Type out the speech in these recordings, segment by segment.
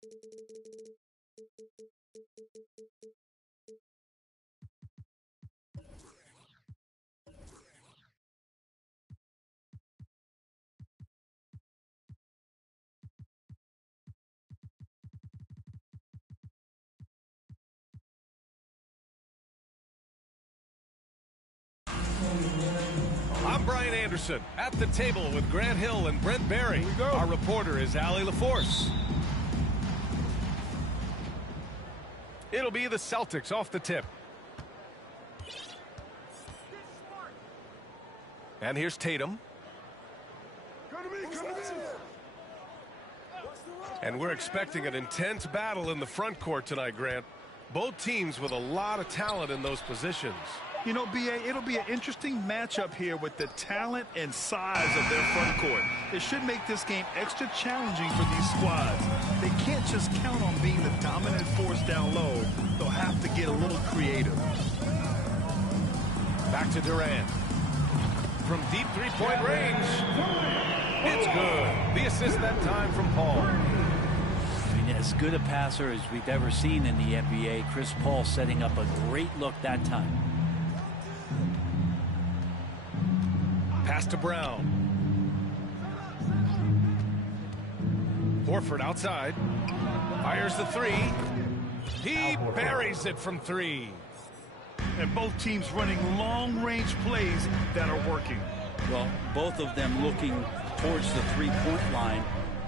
I'm Brian Anderson at the table with Grant Hill and Brent Barry. Our reporter is Allie LaForce. It'll be the Celtics off the tip. And here's Tatum. And we're expecting an intense battle in the front court tonight, Grant. Both teams with a lot of talent in those positions. You know, B.A., it'll be an interesting matchup here with the talent and size of their front court. It should make this game extra challenging for these squads. They can't just count on being the dominant force down low. They'll have to get a little creative. Back to Durant. From deep three-point range. It's good. The assist that time from Paul. I mean, as good a passer as we've ever seen in the NBA. Chris Paul setting up a great look that time. Pass to Brown. Horford outside. Fires the three. He buries it from three. And both teams running long-range plays that are working. Well, both of them looking towards the three-point line.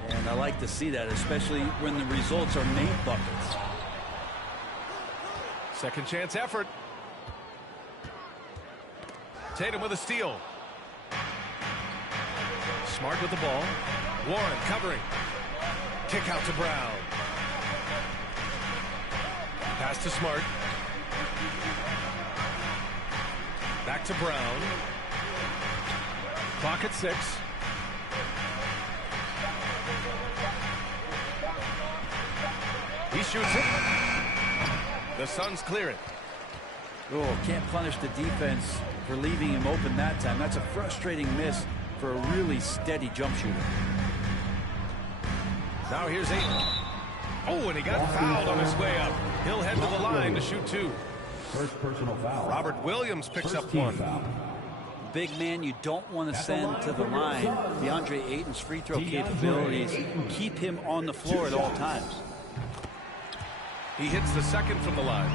And I like to see that, especially when the results are made buckets. Second chance effort. Tatum with a steal. Smart with the ball. Warren covering. Kick out to Brown. Pass to Smart. Back to Brown. Clock at 6. He shoots it. The Suns clear it. Oh, can't punish the defense for leaving him open that time. That's a frustrating miss for a really steady jump shooter. Now here's Ayton. Oh, and he got fouled on his way up. He'll head to the line to shoot 2. First personal foul. Robert Williams picks up 1. Big man you don't want to send to the line. DeAndre Ayton's free throw capabilities keep him on the floor at all times. He hits the second from the line.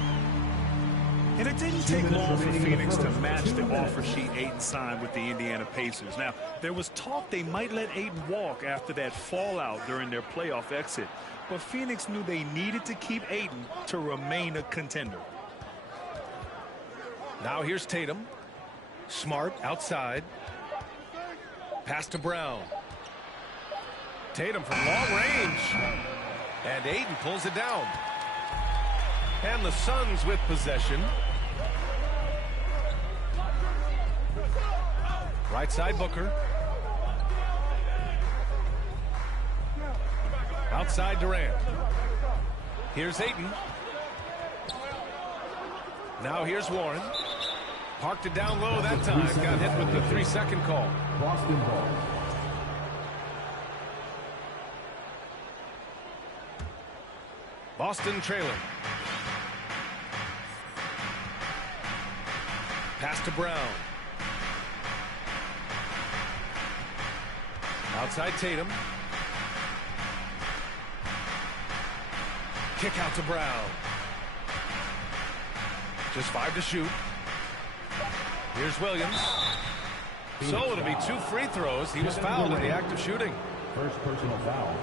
And it didn't take long for Phoenix to match the offer sheet Ayton signed with the Indiana Pacers. Now, there was talk they might let Ayton walk after that fallout during their playoff exit. But Phoenix knew they needed to keep Ayton to remain a contender. Now here's Tatum. Smart outside. Pass to Brown. Tatum from long range. And Ayton pulls it down. And the Suns with possession. Right side Booker. Outside Durant. Here's Ayton. Now here's Warren. Parked it down low that time. Got hit with the 3-second call. Boston ball. Boston trailing. Pass to Brown. Outside Tatum. Kick out to Brown. Just 5 to shoot. Here's Williams. So it'll be 2 free throws. He was fouled in the act of shooting. First personal foul.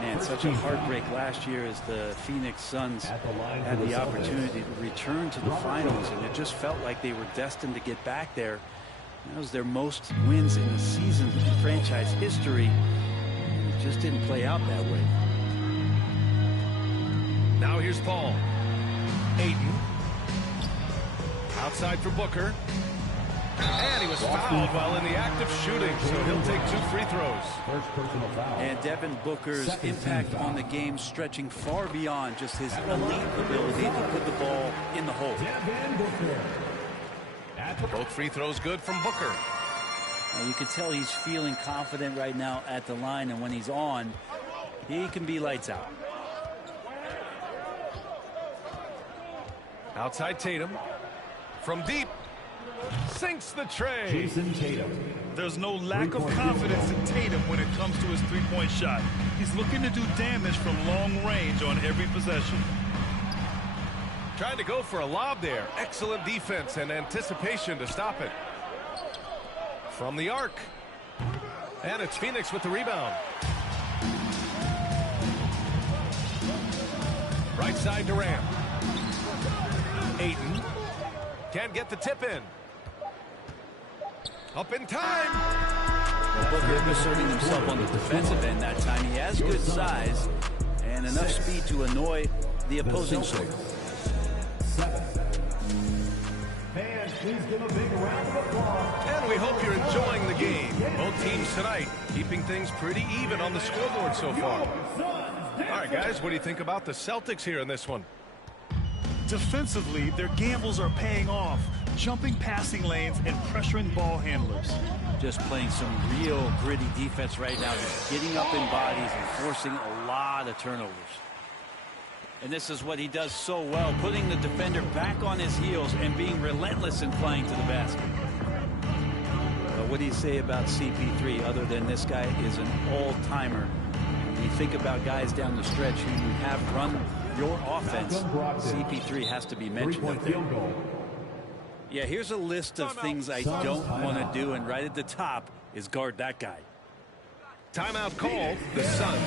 Man, such a heartbreak last year as the Phoenix Suns had the opportunity to return to the finals, and it just felt like they were destined to get back there. That was their most wins in the season in franchise history. It just didn't play out that way. Now here's Paul. Ayton. Outside for Booker. And he was fouled while in the act of shooting, so he'll take 2 free throws. First personal foul. And Devin Booker's impact on the game stretching far beyond just his elite ability to put the ball in the hole. Both free throws good from Booker. Now you can tell he's feeling confident right now at the line, and when he's on, he can be lights out. Outside Tatum. From deep. Sinks the tray. Jason Tatum. There's no lack of confidence in Tatum when it comes to his three-point shot. He's looking to do damage from long range on every possession. Trying to go for a lob there. Excellent defense and anticipation to stop it. From the arc. And it's Phoenix with the rebound. Right side Durant. Ayton. Can't get the tip in. Up in time. Well, Booker asserting himself on the defensive end that time. He has good size and enough speed to annoy the opposing sword. 7. Fans, please give a big round of applause. And we hope you're enjoying the game. Both teams tonight keeping things pretty even on the scoreboard so far. All right, guys, what do you think about the Celtics here in this one? Defensively, their gambles are paying off, jumping passing lanes and pressuring ball handlers. Just playing some real gritty defense right now, just getting up in bodies and forcing a lot of turnovers. And this is what he does so well, putting the defender back on his heels and being relentless in flying to the basket. But what do you say about CP3 other than this guy is an all-timer? When you think about guys down the stretch who you have run your offense, CP3 has to be mentioned up there. Yeah, here's a list of things I don't want to do, and right at the top is guard that guy. Timeout called. The Suns.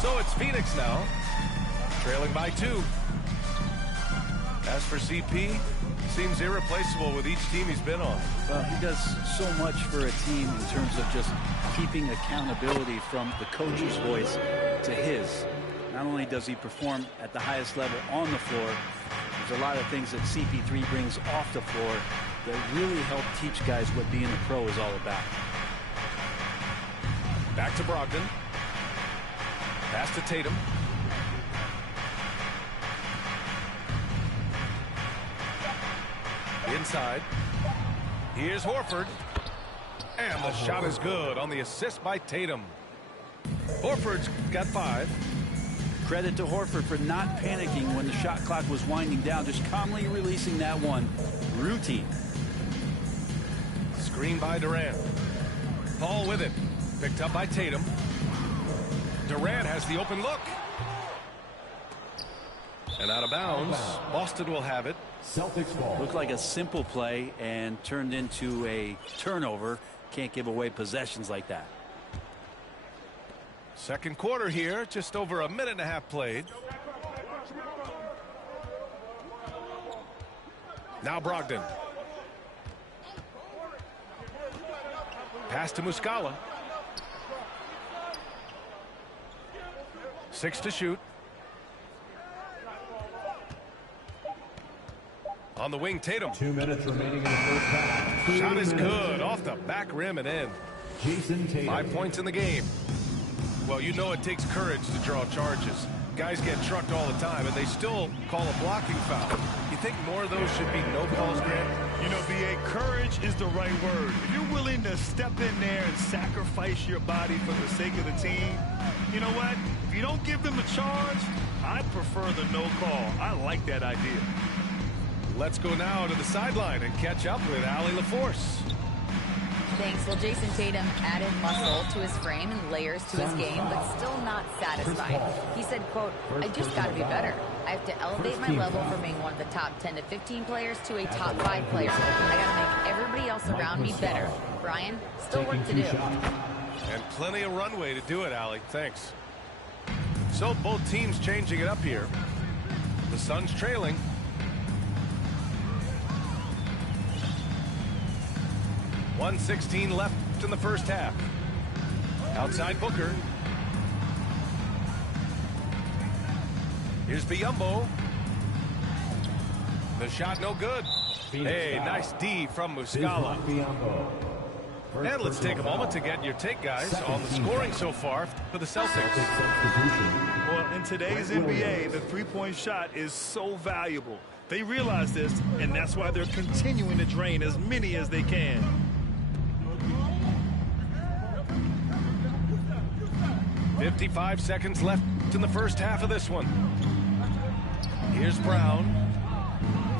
So it's Phoenix now, trailing by 2. As for CP, seems irreplaceable with each team he's been on. Well, he does so much for a team in terms of just keeping accountability from the coach's voice to his. Not only does he perform at the highest level on the floor, there's a lot of things that CP3 brings off the floor that really help teach guys what being a pro is all about. Back to Brogdon. Pass to Tatum. Inside. Here's Horford. And the shot is good on the assist by Tatum. Horford's got 5. Credit to Horford for not panicking when the shot clock was winding down, just calmly releasing that one. Routine. Screen by Durant. Paul with it. Picked up by Tatum. Durant has the open look. And out of bounds. Boston will have it. Celtics ball. Looked like a simple play and turned into a turnover. Can't give away possessions like that. Second quarter here, just over a minute and a half played. Now Brogdon. Pass to Muscala. 6 to shoot. On the wing, Tatum. 2 minutes remaining in the first half. Shot is good off the back rim and in. Jason Tatum. 5 points in the game. Well, you know it takes courage to draw charges. Guys get trucked all the time, and they still call a blocking foul. You think more of those should be no calls, Grant? You know, B.A., courage is the right word. If you're willing to step in there and sacrifice your body for the sake of the team, you know what? If you don't give them a charge, I prefer the no call. I like that idea. Let's go now to the sideline and catch up with Allie LaForce. Thanks. Well, Jason Tatum added muscle to his frame and layers to his game, but still not satisfied. He said, quote, I just got to be better. I have to elevate my level from being one of the top 10 to 15 players to a top 5 player. I got to make everybody else around me better. Brian, still work to do. And plenty of runway to do it, Allie. Thanks. So both teams changing it up here. The Suns trailing. .116 left in the first half. Outside Booker. Here's Biyombo. The shot no good. Hey, nice D from Muscala. And let's take a moment to get your take, guys, on the scoring so far for the Celtics. Well, in today's NBA, the three-point shot is so valuable. They realize this, and that's why they're continuing to drain as many as they can. .55 seconds left in the first half of this one. Here's Brown.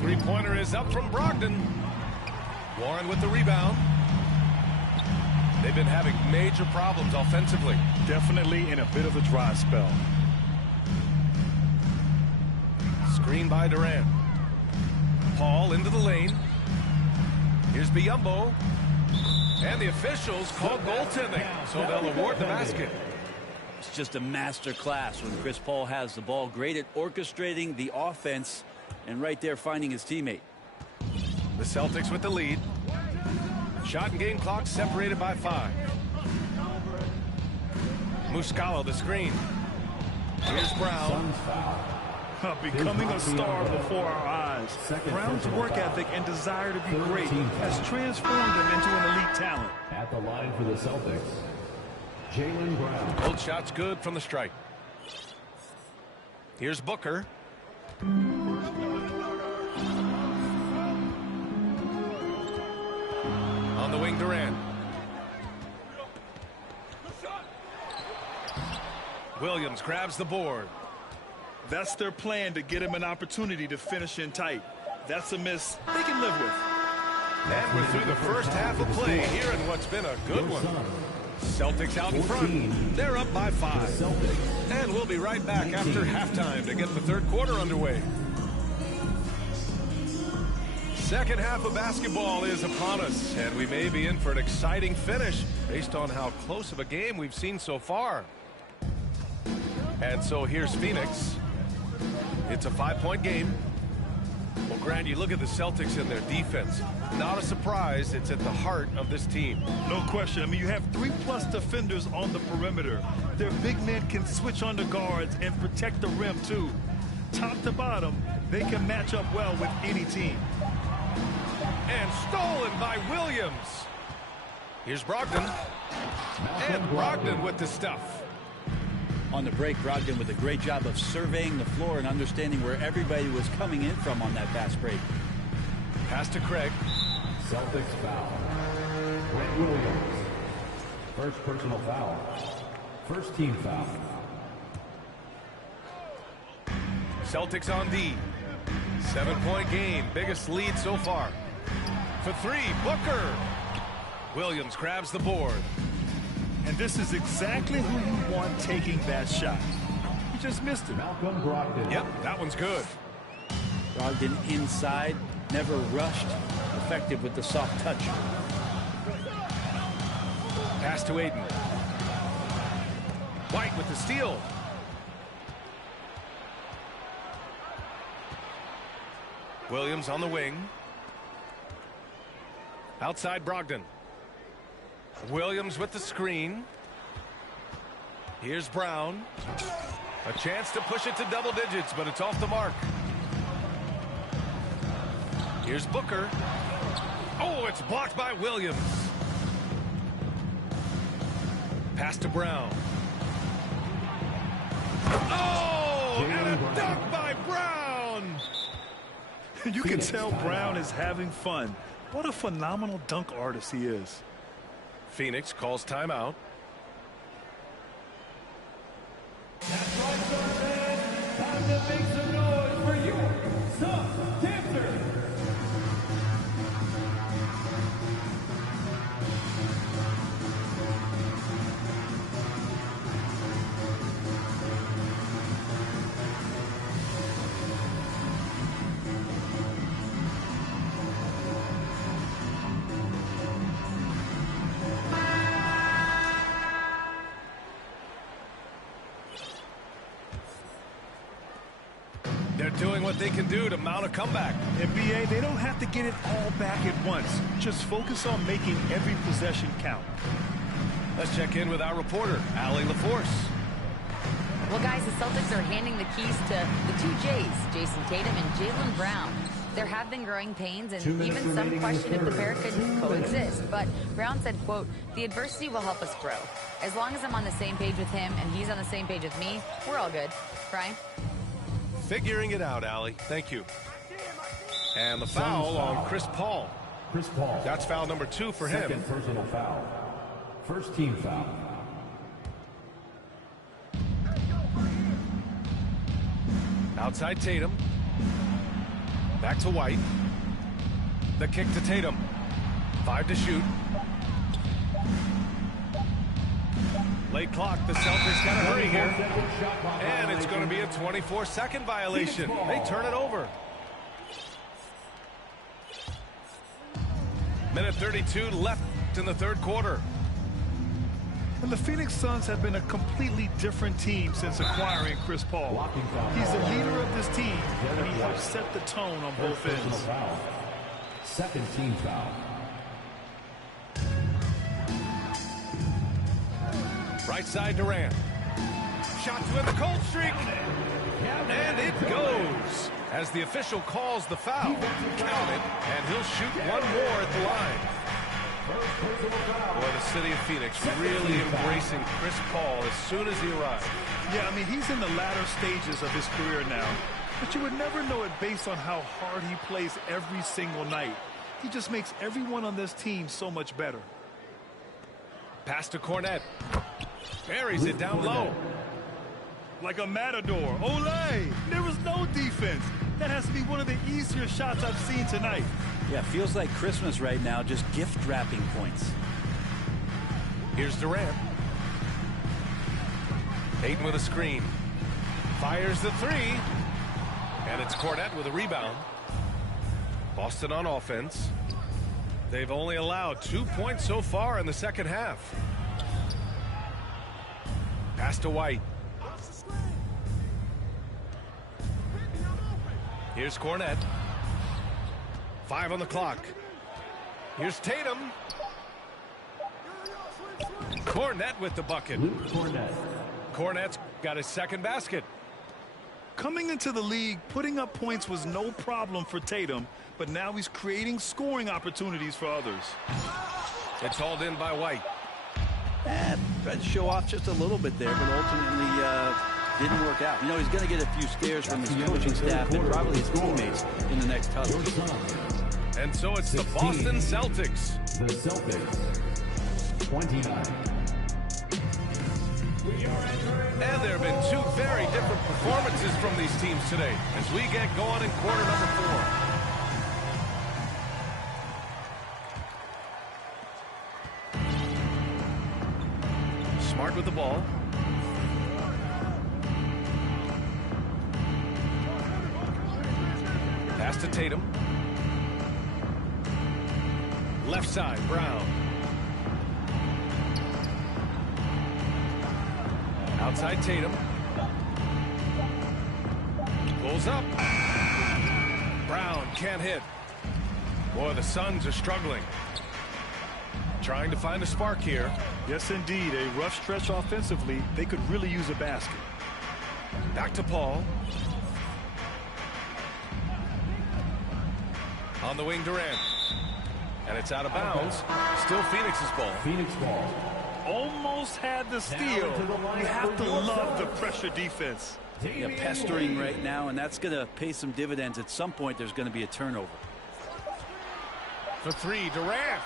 Three-pointer is up from Brogdon. Warren with the rebound. They've been having major problems offensively. Definitely in a bit of a dry spell. Screen by Durant. Paul into the lane. Here's Biyombo. And the officials call goaltending, so they'll award the basket. It's just a master class when Chris Paul has the ball. Great at orchestrating the offense and right there finding his teammate. The Celtics with the lead. Shot and game clock separated by 5. Muscala the screen. Here's Brown. Becoming a star before our eyes. Brown's work ethic and desire to be great has transformed him into an elite talent. At the line for the Celtics, Jaylen Brown. Both shots good from the strike. Here's Booker. On the wing, Durant. Williams grabs the board. That's their plan, to get him an opportunity to finish in tight. That's a miss they can live with. And we're through the first half of play here in what's been a good one. Celtics out in front. They're up by 5. And we'll be right back after halftime to get the third quarter underway. Second half of basketball is upon us, and we may be in for an exciting finish based on how close of a game we've seen so far. And so here's Phoenix. It's a 5-point game. Well, Grant, you look at the Celtics and their defense. Not a surprise, it's at the heart of this team. No question. I mean, you have 3+ defenders on the perimeter. Their big men can switch under guards and protect the rim, too. Top to bottom, they can match up well with any team. And stolen by Williams. Here's Brogdon. And Brogdon with the stuff. On the break, Brogdon with a great job of surveying the floor and understanding where everybody was coming in from on that fast break. Pass to Craig. Celtics foul. Grant Williams. First personal foul. First team foul. Celtics on D. 7-point game. Biggest lead so far. For 3, Booker. Williams grabs the board. And this is exactly who you want taking that shot. You just missed it. Malcolm Brogdon. Yep, that one's good. Brogdon inside, never rushed, effective with the soft touch. Pass to Aiden. White with the steal. Williams on the wing. Outside Brogdon. Williams with the screen. Here's Brown. A chance to push it to double digits, but it's off the mark. Here's Booker. Oh, it's blocked by Williams. Pass to Brown. Oh, and a dunk by Brown. You can tell Brown is having fun. What a phenomenal dunk artist he is. Phoenix calls timeout. That's right, Starman. Time to make some noise for your Suns dancers. showing what they can do to mount a comeback. NBA, they don't have to get it all back at once. Just focus on making every possession count. Let's check in with our reporter, Allie LaForce. Well, guys, the Celtics are handing the keys to the two J's, Jason Tatum and Jaylen Brown. There have been growing pains and even some question if the pair could coexist. But Brown said, quote, "The adversity will help us grow. As long as I'm on the same page with him and he's on the same page with me, we're all good." Brian? Figuring it out, Allie. Thank you. And the foul on Chris Paul. Chris Paul. That's foul number 2 for him. Second personal foul. First team foul. Outside Tatum. Back to White. The kick to Tatum. 5 to shoot. Late clock. The Celtics got to hurry here. And it's going to be a 24-second violation. They turn it over. Minute 32 left in the third quarter. And the Phoenix Suns have been a completely different team since acquiring Chris Paul. He's the leader of this team, and he helps set the tone on both ends. Second team foul. Right side Durant. Shot to end the cold streak. And it goes. As the official calls the foul. Count it, and he'll shoot one more at the line. Boy, the city of Phoenix really embracing Chris Paul as soon as he arrived. Yeah, I mean, he's in the latter stages of his career now. But you would never know it based on how hard he plays every single night. He just makes everyone on this team so much better. Pass to Cornette. Buries it down low. Like a matador. Olay! There was no defense. That has to be one of the easier shots I've seen tonight. Yeah, feels like Christmas right now, just gift wrapping points. Here's Durant. Ayton with a screen. Fires the 3. And it's Cornette with a rebound. Boston on offense. They've only allowed 2 points so far in the second half. Pass to White. Here's Cornette. 5 on the clock. Here's Tatum. Cornette with the bucket. Cornette's got his second basket. Coming into the league, putting up points was no problem for Tatum, but now he's creating scoring opportunities for others. It's hauled in by White. Tried to show off just a little bit there, but ultimately didn't work out. You know, he's going to get a few scares from his coaching staff and probably his teammates in the next huddle. And so it's the Boston Celtics. The Celtics, 29. And there have been 2 very different performances from these teams today as we get going in quarter number 4. Smart with the ball. Pass to Tatum. Left side, Brown. Outside Tatum. Pulls up. Brown can't hit. Boy, the Suns are struggling. Trying to find a spark here. Yes, indeed. A rough stretch offensively. They could really use a basket. Back to Paul. On the wing, Durant. And it's out of bounds. Still Phoenix's ball. Phoenix ball. Almost had the steal. You have to love the pressure defense. Yeah, pestering right now, and that's going to pay some dividends. At some point, there's going to be a turnover. For 3, Durant.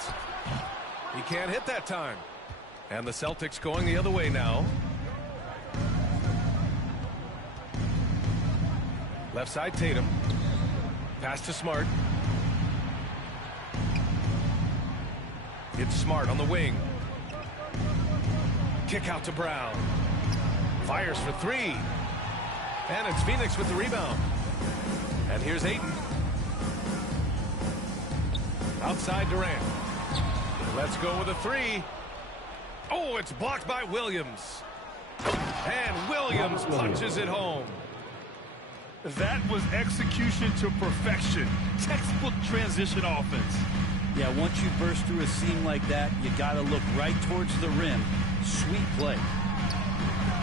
He can't hit that time. And the Celtics going the other way now. Left side, Tatum. Pass to Smart. It's Smart on the wing. Kick out to Brown. Fires for 3. And it's Phoenix with the rebound. And here's Ayton. Outside Durant. Let's go with a 3. Oh, it's blocked by Williams. And Williams punches it home. That was execution to perfection. Textbook transition offense. Yeah, once you burst through a seam like that, you got to look right towards the rim. Sweet play.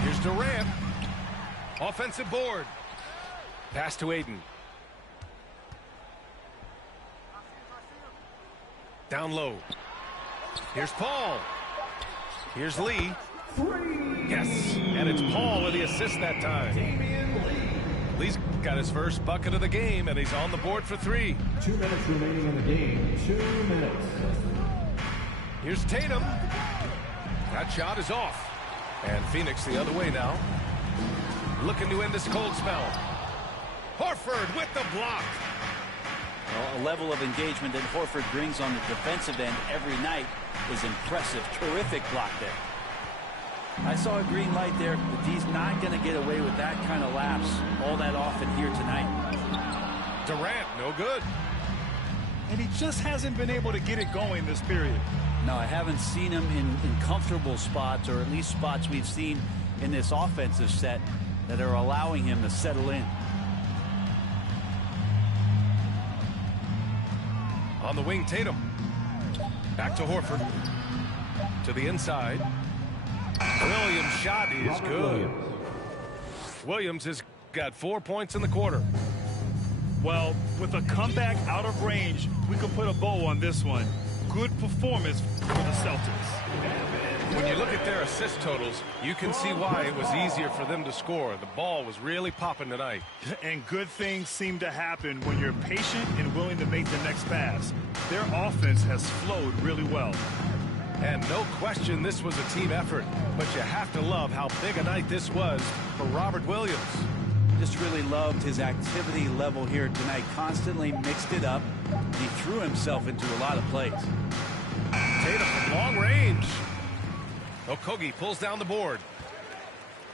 Here's Durant. Offensive board. Pass to Aiden. Down low. Here's Paul. Here's Lee. Yes, and it's Paul with the assist that time. Lee's got his first bucket of the game, and he's on the board for 3. 2 minutes remaining in the game. 2 minutes. Here's Tatum. That shot is off. And Phoenix the other way now. Looking to end this cold spell. Horford with the block. Well, a level of engagement that Horford brings on the defensive end every night is impressive. Terrific block there. I saw a green light there, but he's not going to get away with that kind of lapse all that often here tonight. Durant, no good. And he just hasn't been able to get it going this period. No, I haven't seen him in comfortable spots, or at least spots we've seen in this offensive set that are allowing him to settle in. On the wing, Tatum. Back to Horford. To the inside. Williams' shot is good. Williams has got 4 points in the quarter. Well, with a comeback out of range, we can put a bow on this one. Good performance for the Celtics. When you look at their assist totals, you can see why it was easier for them to score. The ball was really popping tonight. And good things seem to happen when you're patient and willing to make the next pass. Their offense has flowed really well. And no question this was a team effort, but you have to love how big a night this was for Robert Williams. Just really loved his activity level here tonight. Constantly mixed it up. He threw himself into a lot of plays. Tatum from long range. Okogie pulls down the board.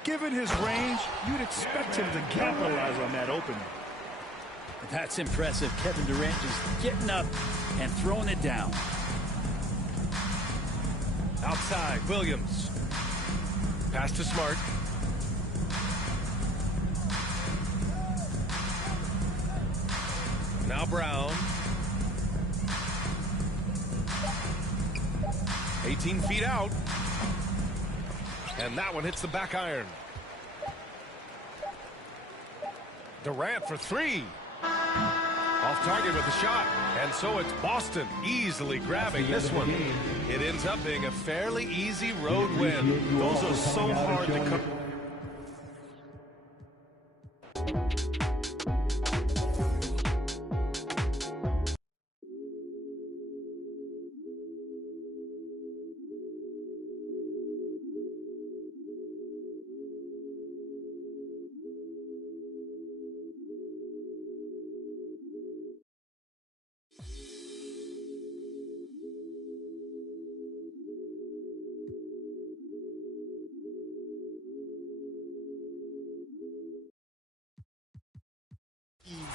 Given his range, you'd expect him to capitalize on that opening. That's impressive. Kevin Durant just getting up and throwing it down. Outside, Williams. Pass to Smart. Now Brown. 18 feet out. And that one hits the back iron. Durant for 3. Off target with a shot. And so it's Boston easily grabbing this one. It ends up being a fairly easy road win. Those are so hard to come.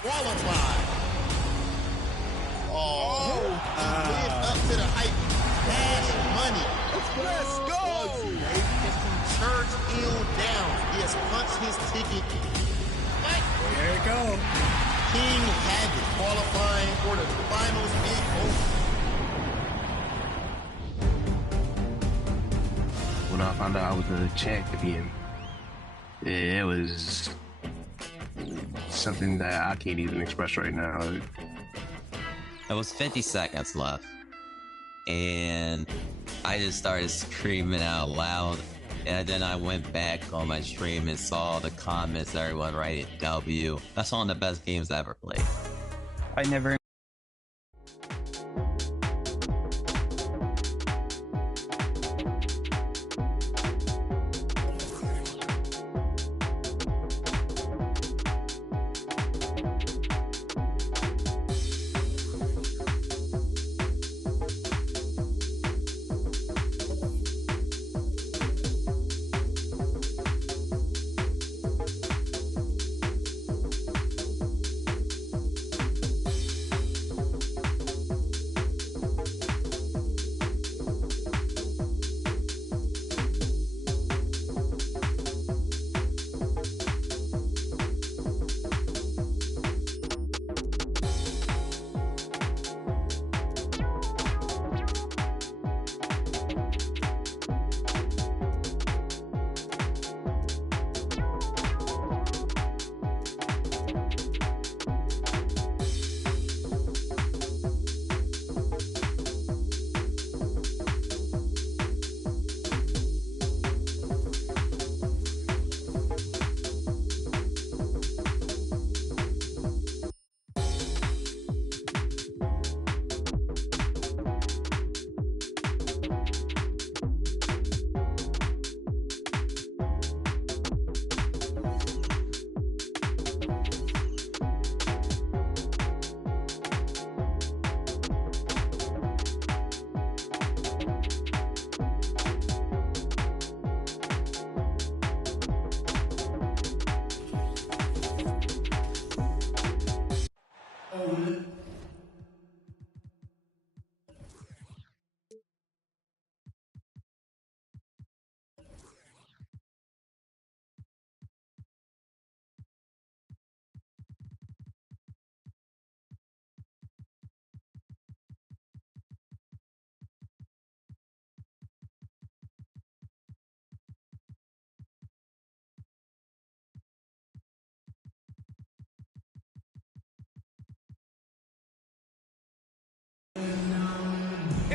Qualified. Live up to the hype. Cash money. Let's go. It's from church ill down. He has punched his ticket. There you go. King Habit qualifying for the finals big. When I found out I was a champion, it was something that I can't even express right now. It was 50 seconds left, and I just started screaming out loud, and then I went back on my stream and saw the comments, everyone writing W. That's one of the best games I ever played. I never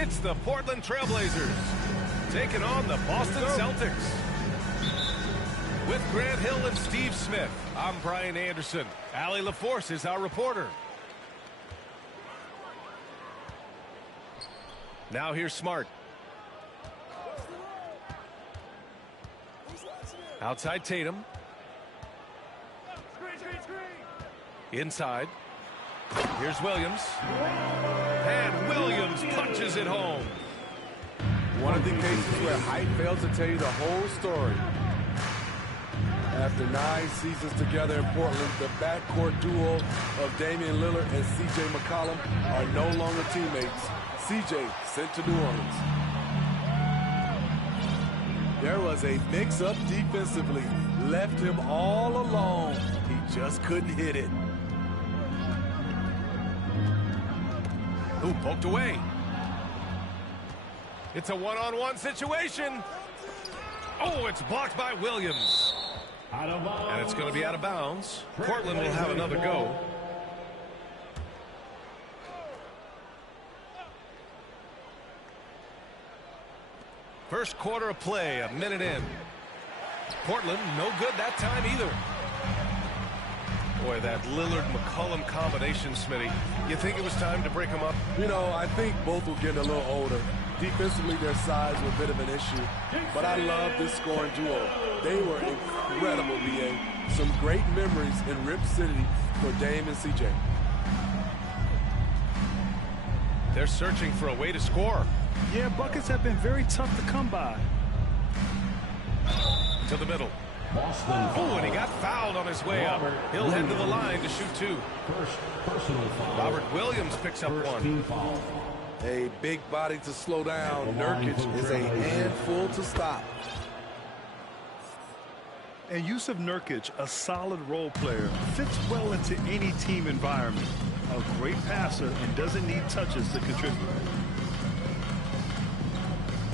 It's the Portland Trailblazers taking on the Boston Celtics. With Grant Hill and Steve Smith, I'm Brian Anderson. Allie LaForce is our reporter. Now here's Smart. Outside Tatum. Inside. Here's Williams. And Williams punches it home. One of the cases where height fails to tell you the whole story. After 9 seasons together in Portland, the backcourt duo of Damian Lillard and C.J. McCollum are no longer teammates. C.J. sent to New Orleans. There was a mix-up defensively. Left him all alone. He just couldn't hit it. Who poked away? It's a one-on-one situation. Oh, it's blocked by Williams. And it's going to be out of bounds. Portland will have another go. First quarter of play, a minute in. Portland, no good that time either. Boy, that Lillard-McCollum combination, Smitty. You think it was time to break them up? You know, I think both were getting a little older. Defensively, their size was a bit of an issue. But I love this scoring duo. They were incredible, BA. Some great memories in Rip City for Dame and CJ. They're searching for a way to score. Yeah, buckets have been very tough to come by. To the middle. Oh, and he got fouled on his way up. He'll head to the line to shoot 2. Robert Williams picks up 1. A big body to slow down. Nurkic is a handful to stop. And Yusuf Nurkic, a solid role player, fits well into any team environment. A great passer and doesn't need touches to contribute.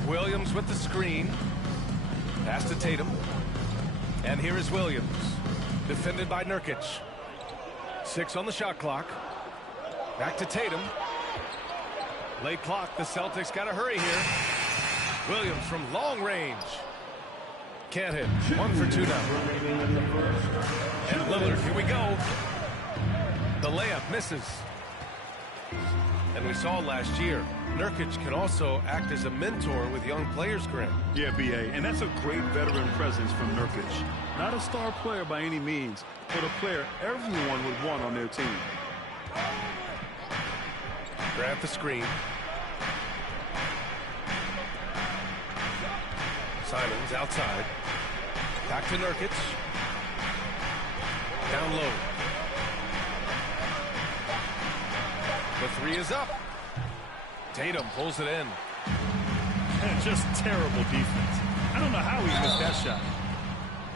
Williams with the screen. Pass to Tatum. And here is Williams. Defended by Nurkic. 6 on the shot clock. Back to Tatum. Late clock. The Celtics got to hurry here. Williams from long range. Can't hit. 1 for 2 now. And Lillard, here we go. The layup misses. And we saw last year, Nurkic can also act as a mentor with young players, Graham. Yeah, B.A., and that's a great veteran presence from Nurkic. Not a star player by any means, but a player everyone would want on their team. Grant the screen. Simons outside. Back to Nurkic. Down low. The 3 is up. Tatum pulls it in. And just terrible defense. I don't know how he missed that shot.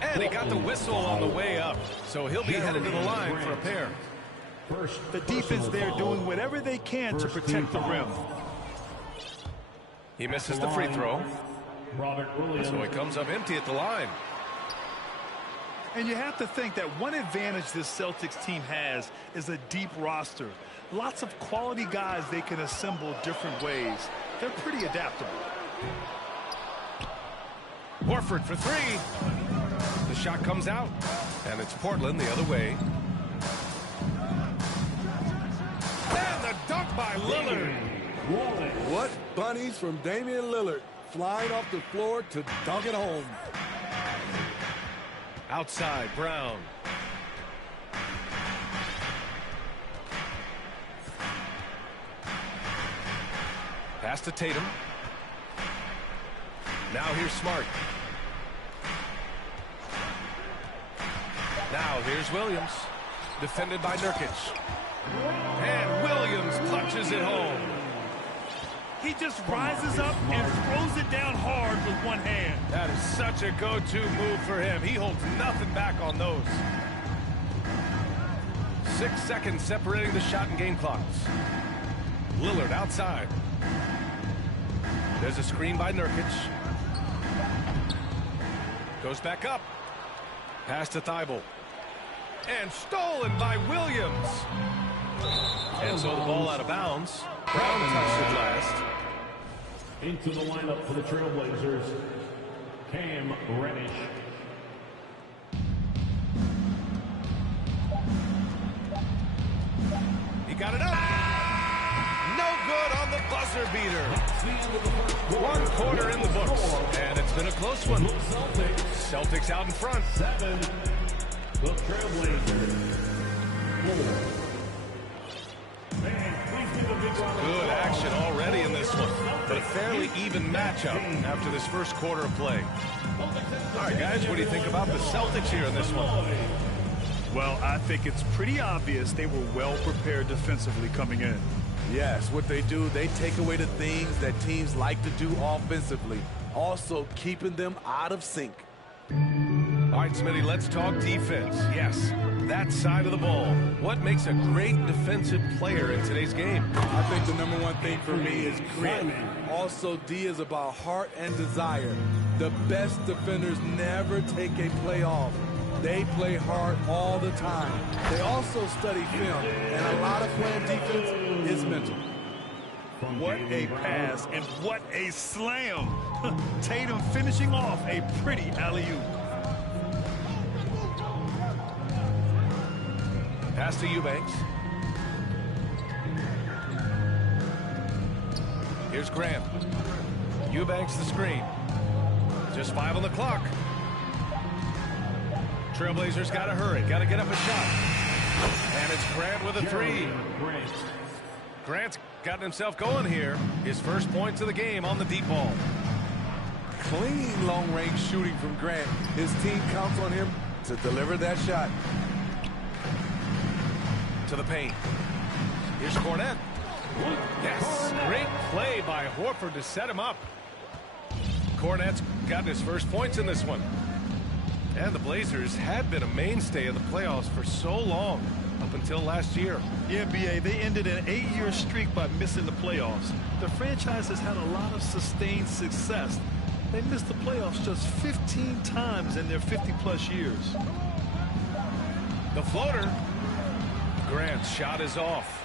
And he got the whistle on the way up. So he'll be headed to the line for a pair. The defense there doing whatever they can to protect the rim. He misses the free throw. So he comes up empty at the line. And you have to think that one advantage this Celtics team has is a deep roster. Lots of quality guys they can assemble different ways. They're pretty adaptable. Horford for 3. The shot comes out. And it's Portland the other way. And the dunk by Lillard. What bunnies from Damian Lillard. Flying off the floor to dunk it home. Outside, Brown. Pass to Tatum. Now here's Smart. Now here's Williams. Defended by Nurkic. And Williams punches it home. He just rises up and throws it down hard with one hand. That is such a go-to move for him. He holds nothing back on those. 6 seconds separating the shot and game clocks. Lillard outside. There's a screen by Nurkic. Goes back up. Pass to Thibault. And stolen by Williams. And so the ball out of bounds. Brown touched it last. Into the lineup for the Trailblazers, Cam Reddish. He got it up. No good on the buzzer beater. 1 quarter in the books, and it's been a close one. Celtics out in front. 7. The Trailblazers. 4. Good action already in this one, but a fairly even matchup after this first quarter of play. All right, guys, what do you think about the Celtics here in this one? Well, I think it's pretty obvious they were well prepared defensively coming in. Yes, what they do, they take away the things that teams like to do offensively, also keeping them out of sync. All right, Smitty, let's talk defense. Yes, that side of the ball. What makes a great defensive player in today's game? I think the number one thing for me is grit. Also, D is about heart and desire. The best defenders never take a play off. They play hard all the time. They also study film, and a lot of playing defense is mental. What a pass, and what a slam. Tatum finishing off a pretty alley-oop. Pass to Eubanks. Here's Grant. Eubanks the screen. Just 5 on the clock. Trailblazers got to hurry. Got to get up a shot. And it's Grant with a 3. Grant's gotten himself going here. His first points of the game on the deep ball. Clean long-range shooting from Grant. His team counts on him to deliver that shot. To the paint. Here's Cornette. Yes, great play by Horford to set him up. Cornette's gotten his first points in this one. And the Blazers had been a mainstay of the playoffs for so long, up until last year. Yeah, B.A., they ended an 8-year streak by missing the playoffs. The franchise has had a lot of sustained success. They missed the playoffs just 15 times in their 50-plus years. The floater. Grant's shot is off.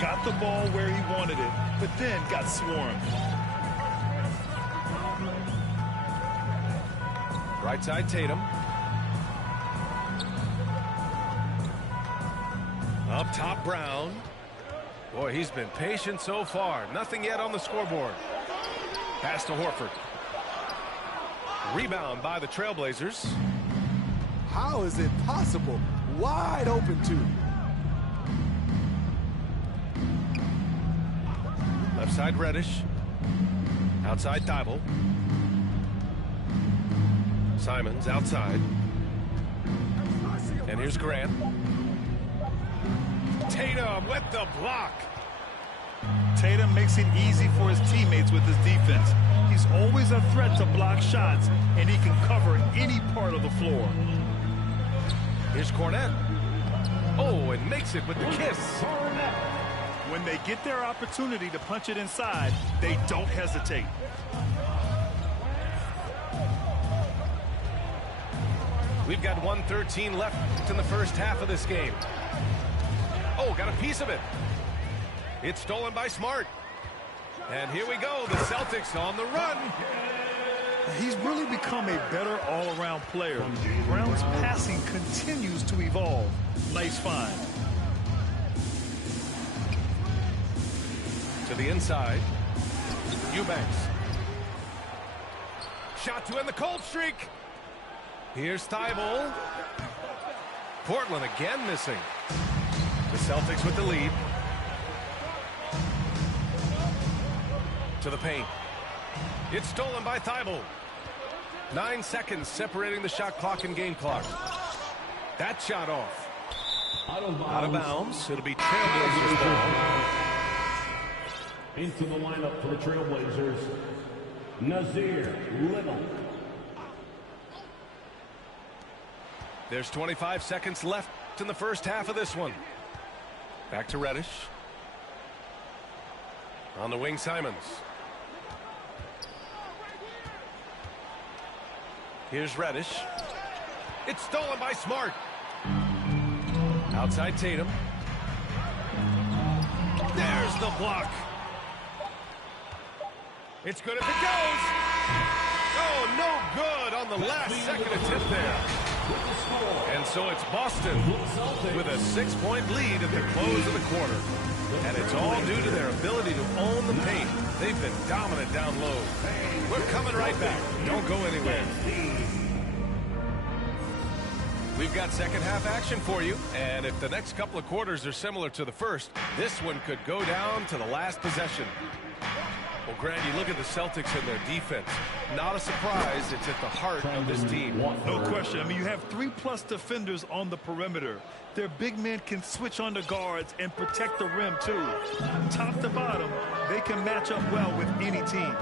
Got the ball where he wanted it, but then got swarmed. Right side Tatum. Up top Brown. Boy, he's been patient so far. Nothing yet on the scoreboard. Pass to Horford. Rebound by the Trailblazers. How is it possible? Wide open too. Left side Reddish. Outside Thibault. Simons outside. And here's Grant. Tatum with the block. Tatum makes it easy for his teammates with his defense. He's always a threat to block shots, and he can cover any part of the floor. Here's Cornette. Oh, and makes it with the kiss. When they get their opportunity to punch it inside, they don't hesitate. We've got 1:13 left in the first half of this game. Oh, got a piece of it. It's stolen by Smart. And here we go, the Celtics on the run. He's really become a better all-around player. Brown's passing continues to evolve. Nice find. To the inside. Eubanks. Shot to end the cold streak. Here's Thibault. Portland again missing. The Celtics with the lead. To the paint. It's stolen by Thibault. 9 seconds separating the shot clock and game clock. That shot off. Out of bounds. It'll be Trailblazers ball. Into the lineup for the Trailblazers, Nazir Little. There's 25 seconds left in the first half of this one. Back to Reddish. On the wing, Simons. Here's Reddish. It's stolen by Smart. Outside Tatum. There's the block. It's good if it goes. Oh, no good on the last second attempt there. And so it's Boston with a 6-point lead at the close of the quarter. And it's all due to their ability to own the paint. They've been dominant down low. We're coming right back. Don't go anywhere. We've got second half action for you. And if the next couple of quarters are similar to the first, this one could go down to the last possession. Well, Grant, you look at the Celtics and their defense. Not a surprise, it's at the heart of this team. No question. I mean, you have 3+ defenders on the perimeter. Their big men can switch on the guards and protect the rim, too. Top to bottom, they can match up well with any team.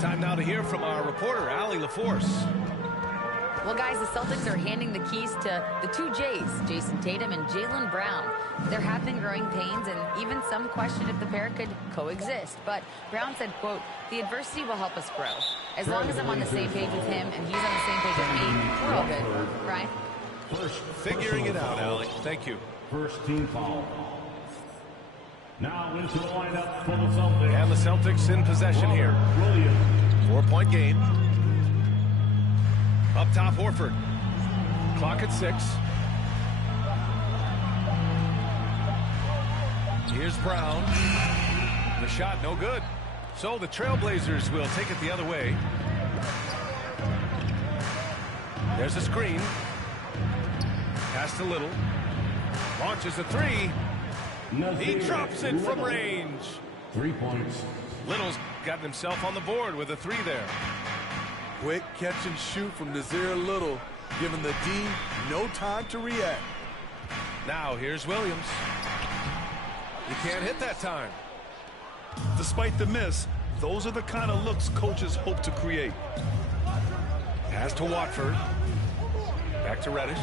Time now to hear from our reporter, Allie LaForce. Well, guys, the Celtics are handing the keys to the two J's, Jason Tatum and Jaylen Brown. There have been growing pains, and even some question if the pair could coexist. But Brown said, quote, "The adversity will help us grow. As long as I'm on the same page with him and he's on the same page with me, we're all good." Brian? Figuring it out, Allie. Thank you. First team foul. Now into the lineup for the Celtics. And the Celtics in possession here. 4-point game. Up top, Horford. Clock at 6. Here's Brown. The shot, no good. So the Trailblazers will take it the other way. There's a screen. Pass to Little. Launches a 3. He drops it from range. 3 points. Little's gotten himself on the board with a 3 there. Quick catch and shoot from Nazir Little, giving the D no time to react. Now here's Williams. He can't hit that time. Despite the miss, those are the kind of looks coaches hope to create. Pass to Watford. Back to Reddish.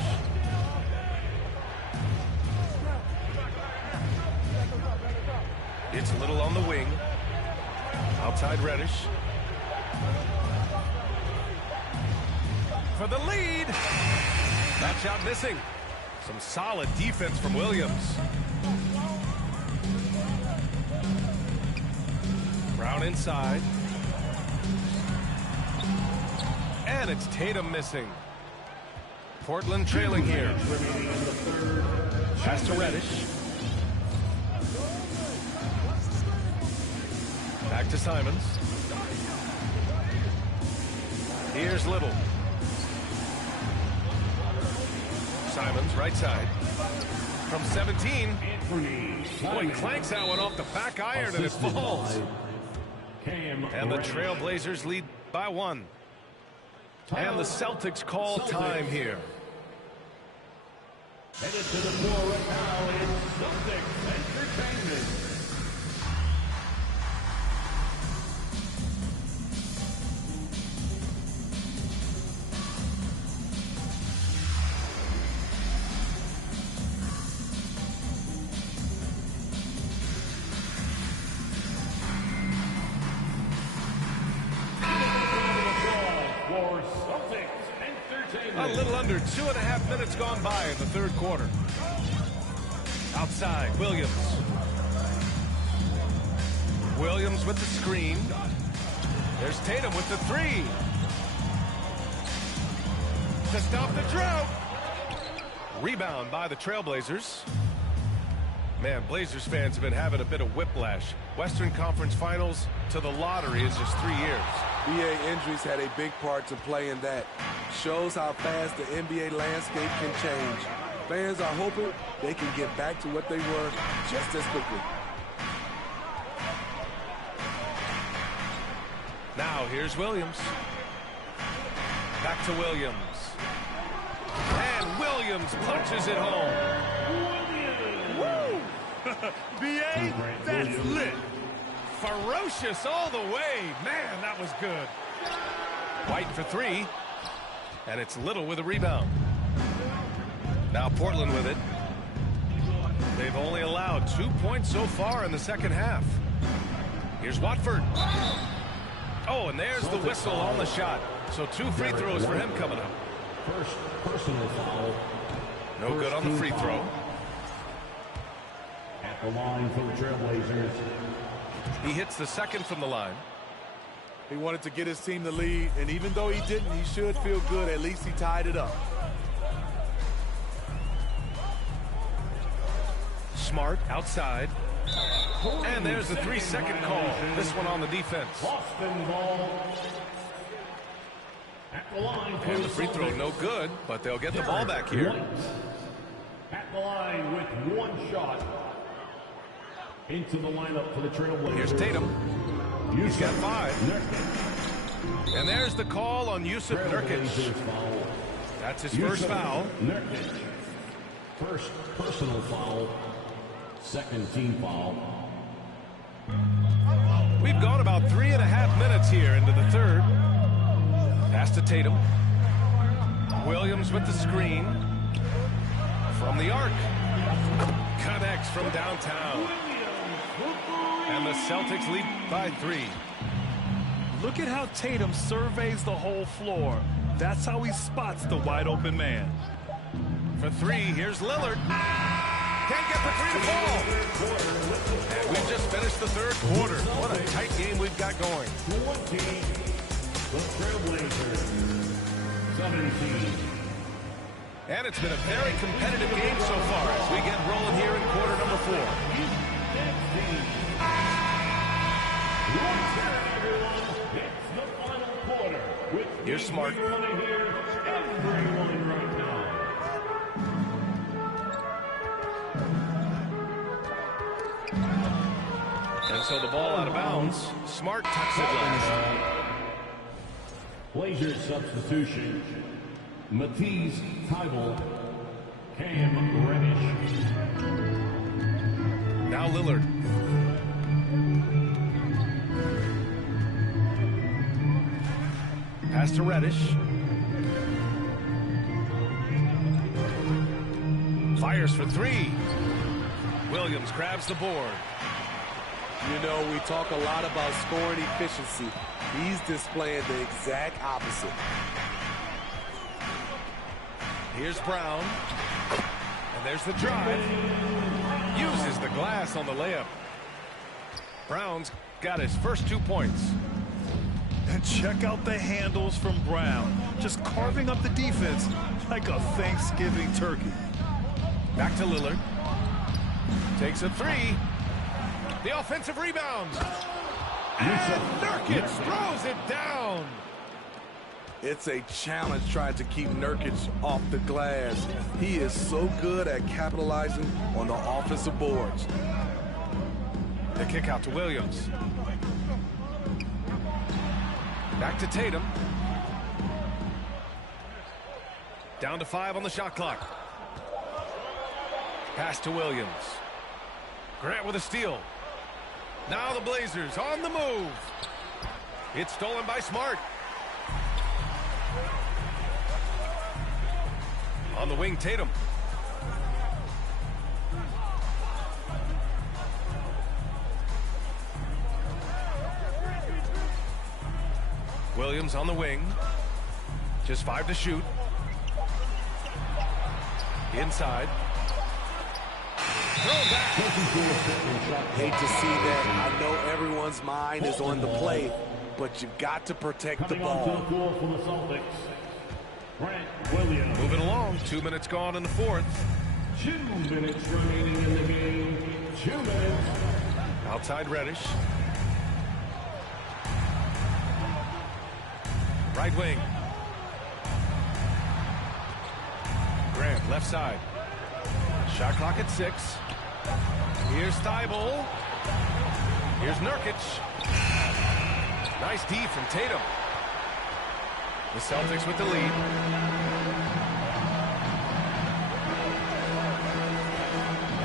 It's Little on the wing. Outside Reddish. For the lead. That shot missing. Some solid defense from Williams. Brown inside. And it's Tatum missing. Portland trailing here. Pass to Reddish. Back to Simons. Here's Little. Simons, right side. From 17. Boy, he clanks that one off the back iron and it falls. And the Trailblazers lead by 1. And the Celtics call time here. Headed to the floor right now is Celtics Entertainment. A little under 2.5 minutes gone by in the third quarter. Outside, Williams. Williams with the screen. There's Tatum with the 3. To stop the drought. Rebound by the Trailblazers. Man, Blazers fans have been having a bit of whiplash. Western Conference Finals to the lottery is just 3 years. BA injuries had a big part to play in that. Shows how fast the NBA landscape can change. Fans are hoping they can get back to what they were just as quickly. Now here's Williams. Back to Williams. And Williams punches it home. Woo! B.A., that's lit. Ferocious all the way. Man, that was good. White for 3. And it's Little with a rebound. Now Portland with it. They've only allowed 2 points so far in the second half. Here's Watford. Oh, and there's the whistle on the shot. So 2 free throws for him coming up. First personal foul. No good on the free throw. At the line for the Trailblazers. He hits the second from the line. He wanted to get his team the lead, and even though he didn't, he should feel good. At least he tied it up. Smart outside. And there's the 3-second call. This one on the defense. Boston ball. At the line. And the free throw no good, but they'll get the ball back here. At the line with one shot. Into the lineup for the Trailblazers. Here's Tatum. He's got 5. And there's the call on Yusuf Nurkic. That's his first foul. Nurkic. First personal foul. Second team foul. We've gone about 3.5 minutes here into the third. Pass to Tatum. Williams with the screen. From the arc. Connects from downtown. And the Celtics lead by 3. Look at how Tatum surveys the whole floor. That's how he spots the wide open man. For 3, here's Lillard. Can't get the 3 to fall. And we've just finished the third quarter. What a tight game we've got going. 20, the Trailblazers, 17. And it's been a very competitive game so far as we get rolling here in quarter number 4. It's the final quarter. Here's Smart. Everyone right now. And so the ball out of bounds. Smart tucks it last. Blazers substitution. Matisse Tybalt. Cam Reddish. Now Lillard. Pass to Reddish. Fires for 3. Williams grabs the board. You know, we talk a lot about scoring efficiency. He's displaying the exact opposite. Here's Brown. And there's the drive. Uses the glass on the layup. Brown's got his first 2 points. And check out the handles from Brown. Just carving up the defense like a Thanksgiving turkey. Back to Lillard. Takes a 3. The offensive rebound. And Nurkic throws it down. It's a challenge trying to keep Nurkic off the glass. He is so good at capitalizing on the offensive boards. The kick out to Williams. Back to Tatum. Down to 5 on the shot clock. Pass to Williams. Grant with a steal. Now the Blazers on the move. It's stolen by Smart. On the wing, Tatum. Williams on the wing. Just 5 to shoot. Inside. Throw back. Hate to see that. I know everyone's mind is on the play, but you've got to protect the ball. Moving along. 2 minutes gone in the fourth. 2 minutes remaining in the game. 2 minutes. Outside Reddish. Right wing. Grant, left side. Shot clock at 6. Here's Thibault. Here's Nurkic. Nice D from Tatum. The Celtics with the lead.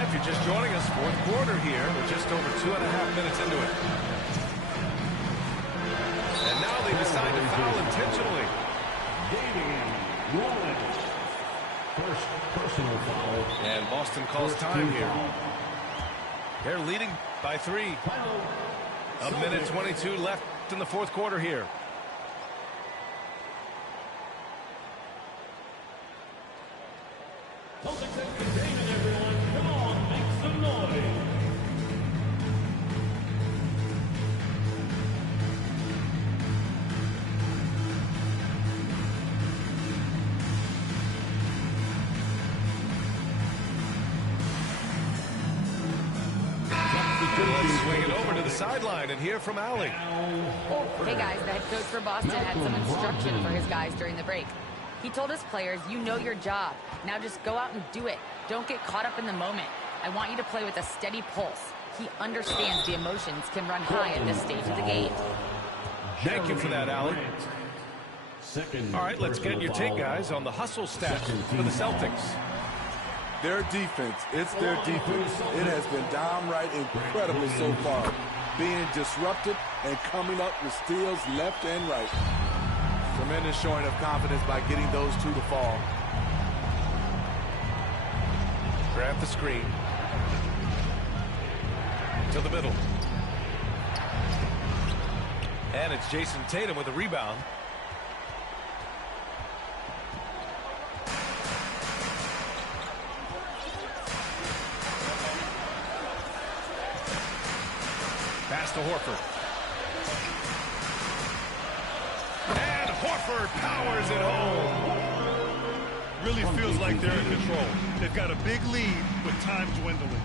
If you're just joining us, fourth quarter here. We're just over 2.5 minutes into it. And now they decide to foul intentionally. First personal foul. And Boston calls time here. They're leading by 3. A minute 22 left in the fourth quarter here. Celtics entertainment, everyone. Come on, make some noise. Let's swing it over to the sideline and hear from Allie. Hey guys, the head coach for Boston had some instruction for his guys during the break. He told his players, you know your job. Now just go out and do it. Don't get caught up in the moment. I want you to play with a steady pulse. He understands the emotions can run high at this stage of the game. Thank you for that, Allie. All right, let's get your take, guys, on the hustle stats for the Celtics. Their defense, it's their defense. It has been downright incredible so far, being disruptive and coming up with steals left and right. Tremendous showing of confidence by getting those two to fall. Grab the screen. To the middle. And it's Jason Tatum with a rebound. Pass to Horford. And Horford powers it home. Really feels like they're in control. They've got a big lead with time dwindling.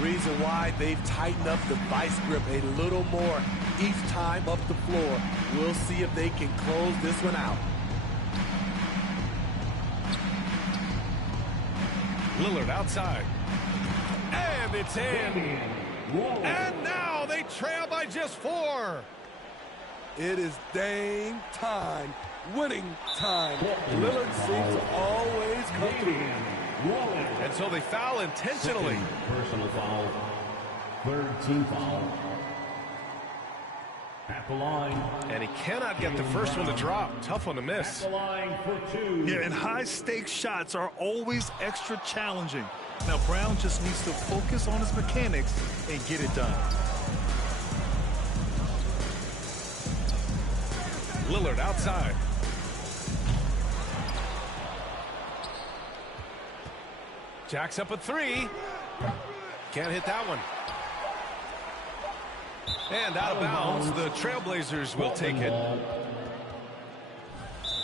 Reason why they've tightened up the vice grip a little more each time up the floor. We'll see if they can close this one out. Lillard outside. And it's in. And now they trail by just 4. It is dang time. Winning time. Lillard seems to always come through. And so they foul intentionally. Personal foul. Third team foul. At the line. And he cannot get the first one to drop. Tough one to miss. At the line for 2. Yeah, and high-stakes shots are always extra challenging. Now, Brown just needs to focus on his mechanics and get it done. Lillard outside. Jacks up a 3. Can't hit that one. And out of bounds, the Trailblazers will take it.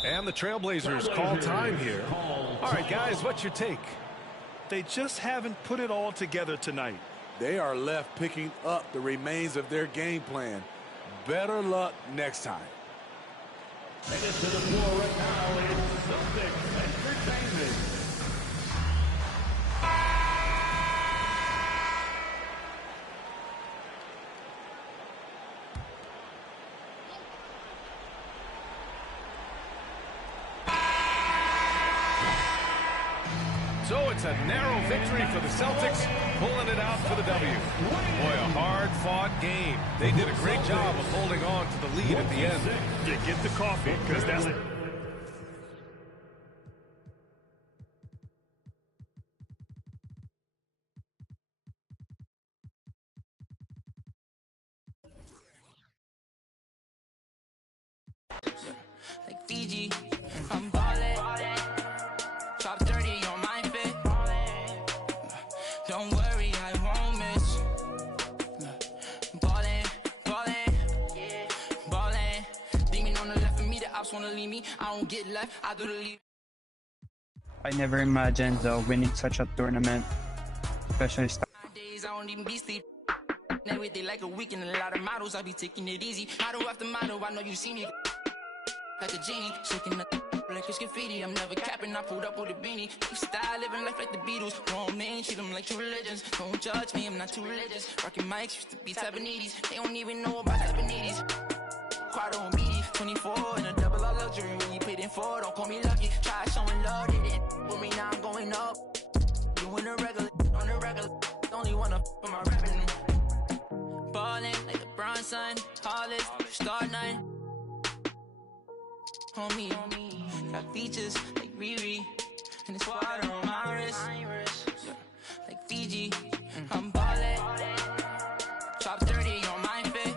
And the Trailblazers call time here. All right, guys, what's your take? They just haven't put it all together tonight. They are left picking up the remains of their game plan. Better luck next time. Take it to the floor right now is Celtics Entertainment. So it's a narrow victory for the Celtics, pulling it out for the W. Boy, a hard-fought game. They did a great job of holding on to the lead at the end. Yeah, get the coffee, because that's... Like Fiji, I'm ballin'. Top 30 on my fit. Don't worry, I won't miss. Ballin', ballin', ballin'. Demon on the left of me, the ops wanna leave me. I don't get left, I do the leave. I never imagined winning such a tournament, especially Days I don't even be sleep. Every day like a weekend, a lot of models, I be taking it easy. Model after model, I know you see me. Like a genie, shaking the like it's graffiti. I'm never capping, I pulled up with a beanie. Keep style, living life like the Beatles. Grown men, treat them like true religions. Don't judge me, I'm not too religious. Rocking mics, used to be Tabanese. They don't even know about Tabanese. Quad on BD, 24 and a double R luxury. When you paid in for, don't call me lucky. Try showing love, they didn't with me, now I'm going up. Doing the regular, on the regular. Only wanna for my revenue. Ballin' like the bronze son, Hollis, star 9. Homie, got features like Riri, and it's water on my wrist, yeah, like Fiji. I'm ballin', top 30 on my fit.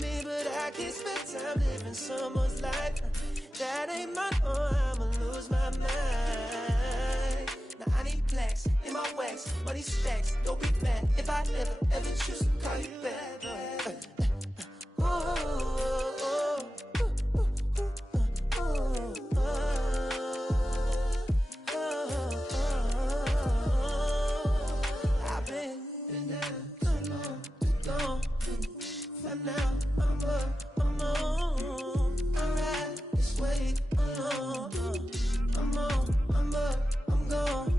Me, but I can't spend time living someone's life. That ain't my own, I'ma lose my mind. Now I need blacks in my wax, money stacks. Don't be mad if I ever choose to call you back. I've been down too long, too long. And now I'm up, I'm on. I ride this way alone. I'm on, I'm up, I'm gone.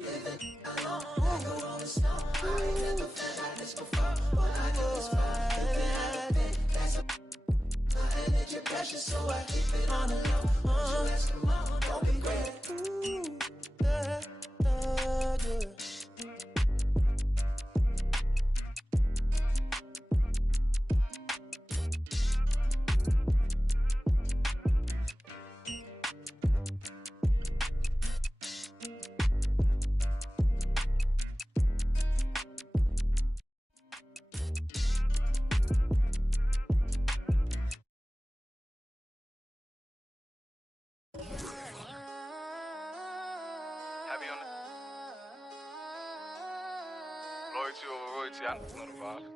Living alone, I go on the snow. I ain't never felt like this before. All I do is fall. That's my energy precious, so I keep it on the low. Just come on, don't be great. Heavy on it. Loyalty over royalty, I know the vibe.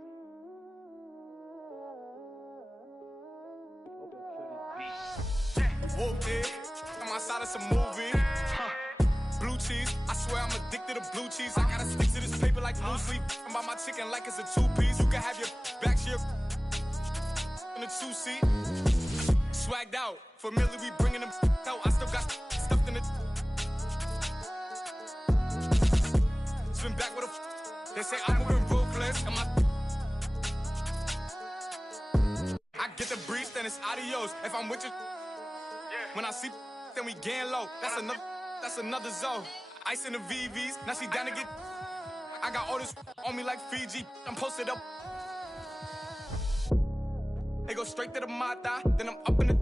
Whooped it. On my side of some movie. Blue cheese, I swear I'm addicted to blue cheese. I gotta stick to this paper like blue sleep. I'm about my chicken like it's a two-piece. You can have your back here in a two-seat. Swagged out, familiar, we bringing them out. I still got stuffed in the. Swim back with a. They say I'm moving ruthless. I get the breeze, then it's adios. If I'm with you, when I see, then we gang low. That's another zone. Ice in the VVs, now she down to get. I got all this on me like Fiji. I'm posted up. They go straight to the mata, then I'm up in the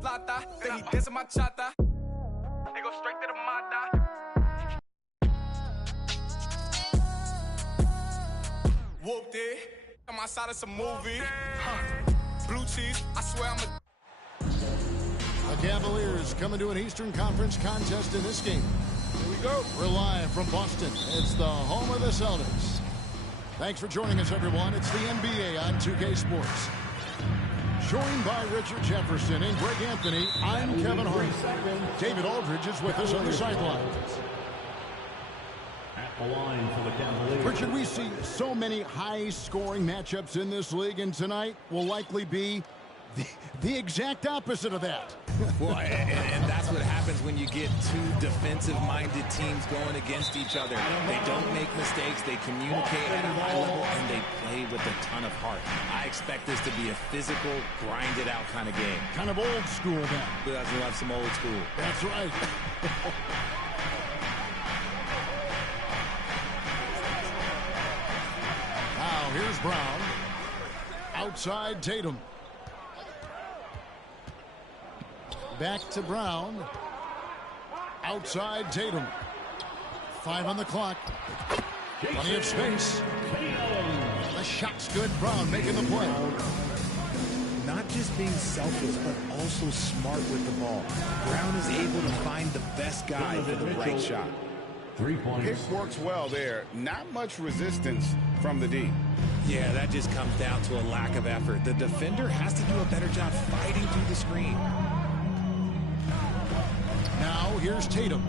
plata. Then he dancing my chata. They go straight to the mata. Whooped it. On my side of some movie. Blue cheese, I swear I'm a. The Cavaliers coming to an Eastern Conference contest in this game. Here we go. We're live from Boston. It's the home of the Celtics. Thanks for joining us, everyone. It's the NBA on 2K Sports. Joined by Richard Jefferson and Greg Anthony, I'm Kevin Hart. David Aldridge is with us on the sidelines. At the line for the Cavaliers. Richard, we see so many high-scoring matchups in this league, and tonight will likely be the exact opposite of that. Well, and that's what happens when you get two defensive-minded teams going against each other. They don't make mistakes, they communicate at a high level, and they play with a ton of heart. I expect this to be a physical, grinded-out kind of game. Kind of old school, then. We'll have some old school. That's right. Now, here's Brown. Outside Tatum. Back to Brown. Outside Tatum. 5 on the clock. Plenty of space. The shot's good. Brown making the play. Not just being selfless, but also smart with the ball. Brown is able to find the best guy for the right shot. 3 points. Pick works well there. Not much resistance from the D. Yeah, that just comes down to a lack of effort. The defender has to do a better job fighting through the screen. Now, here's Tatum.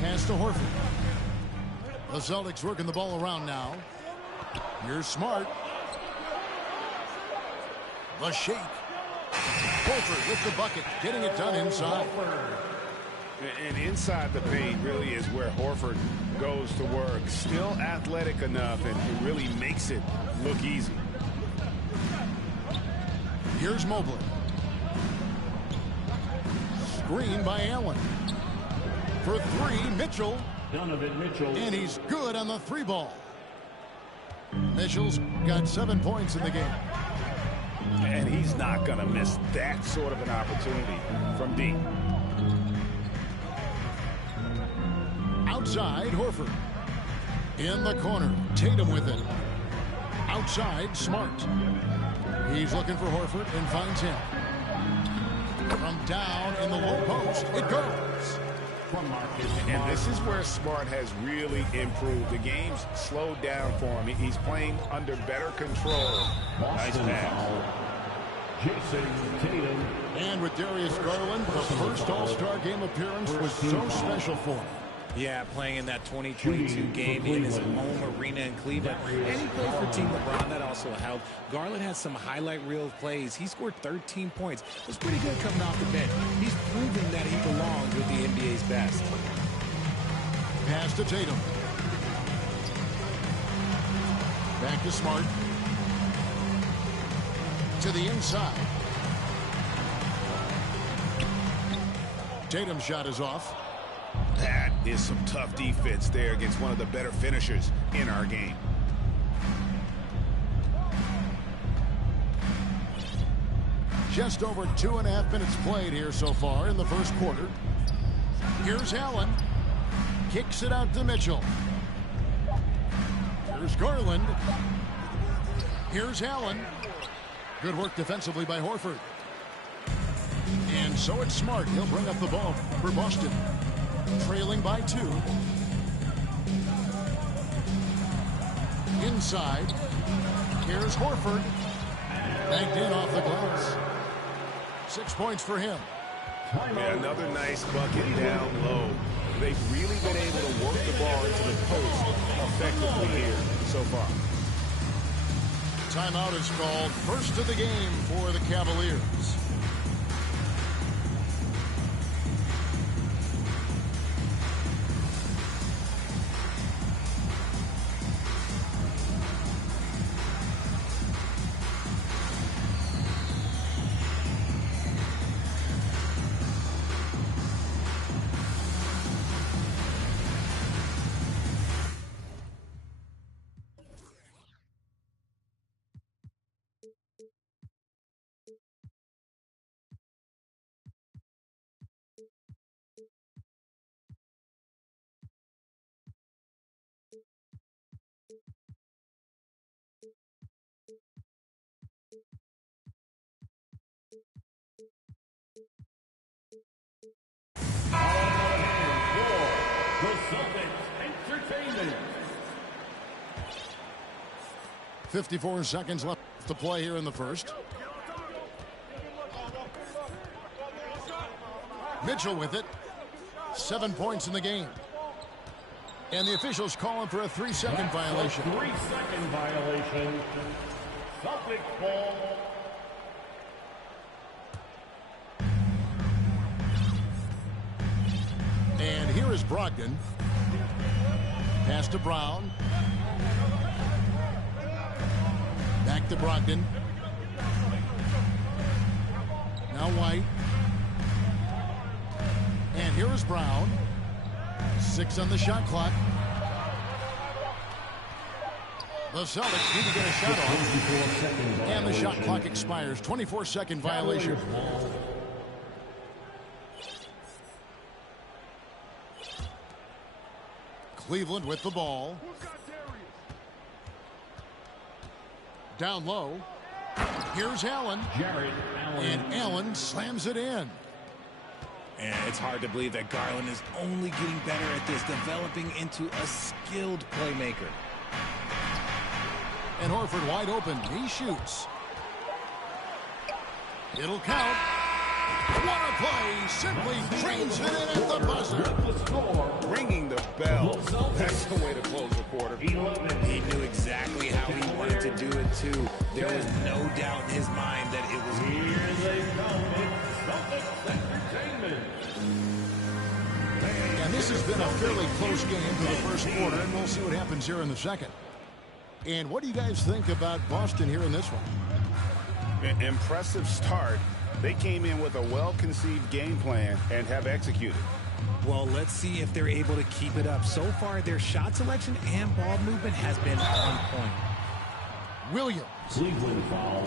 Pass to Horford. The Celtics working the ball around now. Here's Smart. The shake. Horford with the bucket, getting it done inside. And inside the paint really is where Horford goes to work. Still athletic enough, and he really makes it look easy. Here's Mobley. Screen by Allen. For 3, Mitchell. Donovan Mitchell. And he's good on the 3 ball. Mitchell's got 7 points in the game. And he's not going to miss that sort of an opportunity from deep. Outside, Horford. In the corner, Tatum with it. Outside, Smart. He's looking for Horford and finds him. From down in the low post, it goes. And this is where Smart has really improved. The game's slowed down for him. He's playing under better control. Nice pass. Jason Tatum. And with Darius Garland, the first All-Star game appearance was so special for him. Yeah, playing in that 2022 game in his home arena in Cleveland. And he played for Team LeBron. That also helped. Garland had some highlight reel plays. He scored 13 points. It was pretty good coming off the bench. He's proving that he belongs with the NBA's best. Pass to Tatum. Back to Smart. To the inside. Tatum's shot is off. That is some tough defense there against one of the better finishers in our game. Just over 2.5 minutes played here so far in the first quarter. Here's Allen. Kicks it out to Mitchell. Here's Garland. Here's Allen. Good work defensively by Horford. And so it's Smart. He'll bring up the ball for Boston. Trailing by 2. Inside. Here's Horford. Banked in off the glass. 6 points for him. Yeah, another nice bucket down low. They've really been able to work the ball into the post effectively here so far. Timeout is called. First of the game for the Cavaliers. Entertainment. 54 seconds left to play here in the first. Mitchell with it. 7 points in the game. And the officials calling for a 3-second violation. 3-second violation. Celtics ball. And here is Brogdon. Pass to Brown. Back to Brogdon. Now White. And here is Brown. 6 on the shot clock. The Celtics need to get a shot off. And the shot clock expires. 24-second violation. Cleveland with the ball. Down low. Here's Allen. And Allen slams it in. And it's hard to believe that Garland is only getting better at this, developing into a skilled playmaker. And Horford wide open. He shoots. It'll count. What a play. Simply trains it in at the buzzer. Ringing the bell. That's the way to close the quarter. He knew exactly how he wanted to do it, too. There was no doubt in his mind that it was... Here they come. It's Celtics Entertainment. And this has been a fairly close game for the first quarter, and we'll see what happens here in the second. And what do you guys think about Boston here in this one? Impressive start. They came in with a well-conceived game plan and have executed. Well, let's see if they're able to keep it up. So far, their shot selection and ball movement has been on point. Williams. Cleveland foul.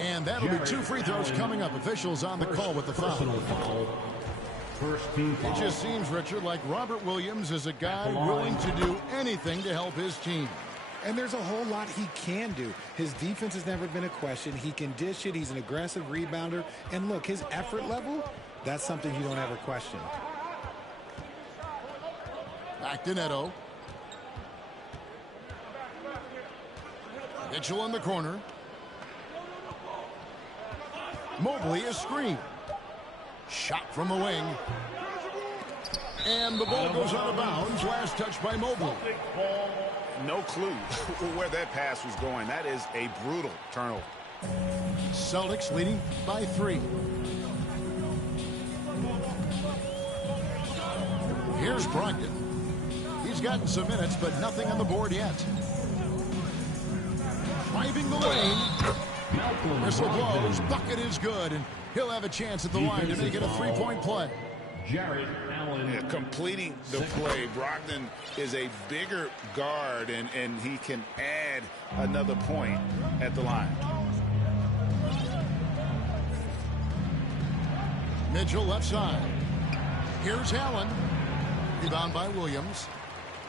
And that'll be 2 free throws coming up. Officials on the call with the foul. First team foul. It just seems, Richard, like Robert Williams is a guy willing to do anything to help his team. And there's a whole lot he can do. His defense has never been a question. He can dish it. He's an aggressive rebounder. And look, his effort level, that's something you don't ever question. Back to Neto. Mitchell in the corner. Mobley is screened. Shot from the wing. And the ball goes out of bounds. Last touch by Mobley. No clue where that pass was going. That is a brutal turnover. Celtics leading by 3. Here's Brogdon. He's gotten some minutes, but nothing on the board yet. Driving the lane. Whistle blows. Bucket is good, and he'll have a chance at the line to make it a 3-point play. Jarrett Allen. Yeah, completing the play. Brogdon is a bigger guard, and he can add another point at the line. Mitchell left side. Here's Allen. Rebound by Williams.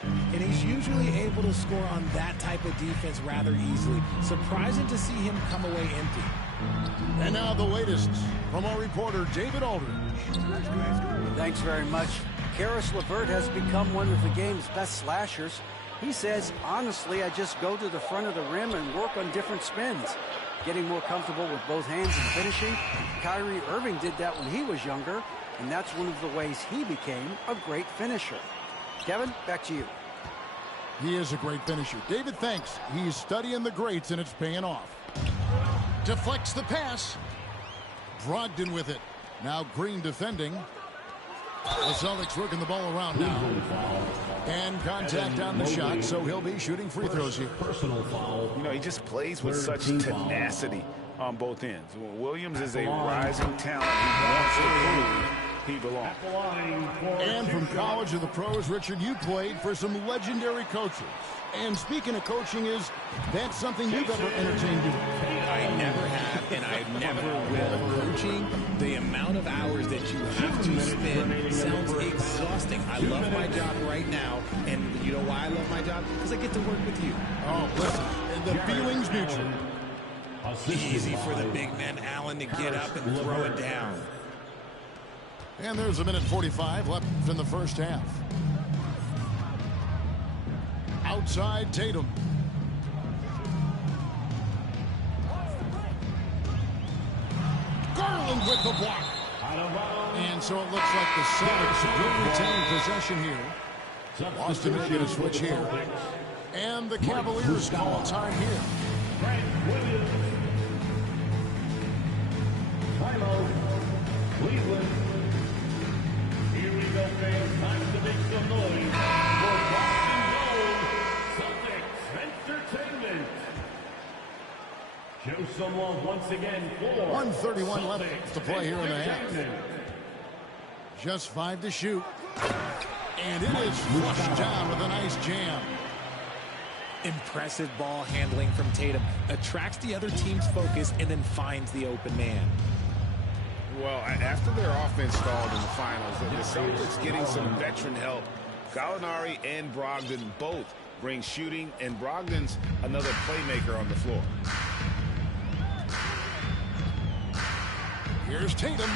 And he's usually able to score on that type of defense rather easily. Surprising to see him come away empty. And now the latest from our reporter, David Aldridge. Thanks very much. Karis LeVert has become one of the game's best slashers. He says, honestly, I just go to the front of the rim and work on different spins. Getting more comfortable with both hands and finishing. Kyrie Irving did that when he was younger, and that's one of the ways he became a great finisher. Kevin, back to you. He is a great finisher. David, thanks. He's studying the greats, and it's paying off. Deflects the pass. Brogdon with it. Now Green defending. The Celtics working the ball around now. And contact on the shot, so he'll be shooting free throws here. Personal foul. You know, he just plays with such tenacity on both ends. Williams is a rising talent. He wants to prove he belongs. And from college to the pros, Richard, you played for some legendary coaches. And speaking of coaching, is that something you've ever entertained doing? I never have, and I never will. Coaching, the amount of hours that you have to spend sounds exhausting. I love my job right now, and you know why I love my job? Because I get to work with you. Oh, listen, the feeling's mutual. Easy for the big man Allen to get up and throw it down. And there's a minute 45 left in the first half. Outside Tatum. Garland with the block. And so it looks like the Celtics will retain possession here. Boston making a switch here. And the Cavaliers call time here. Timeout. Cleveland. Here we go, fans. Time to make some noise for Boston Gold Celtics Entertainment. Show some love once again for 1:31 left Celtics to play here in the half. Just 5 to shoot. And it is flushed down with a nice jam. Impressive ball handling from Tatum. Attracts the other team's focus and then finds the open man. Well, after their offense stalled in the finals, the Celtics getting some veteran help. Gallinari and Brogdon both bring shooting, and Brogdon's another playmaker on the floor. Here's Tatum.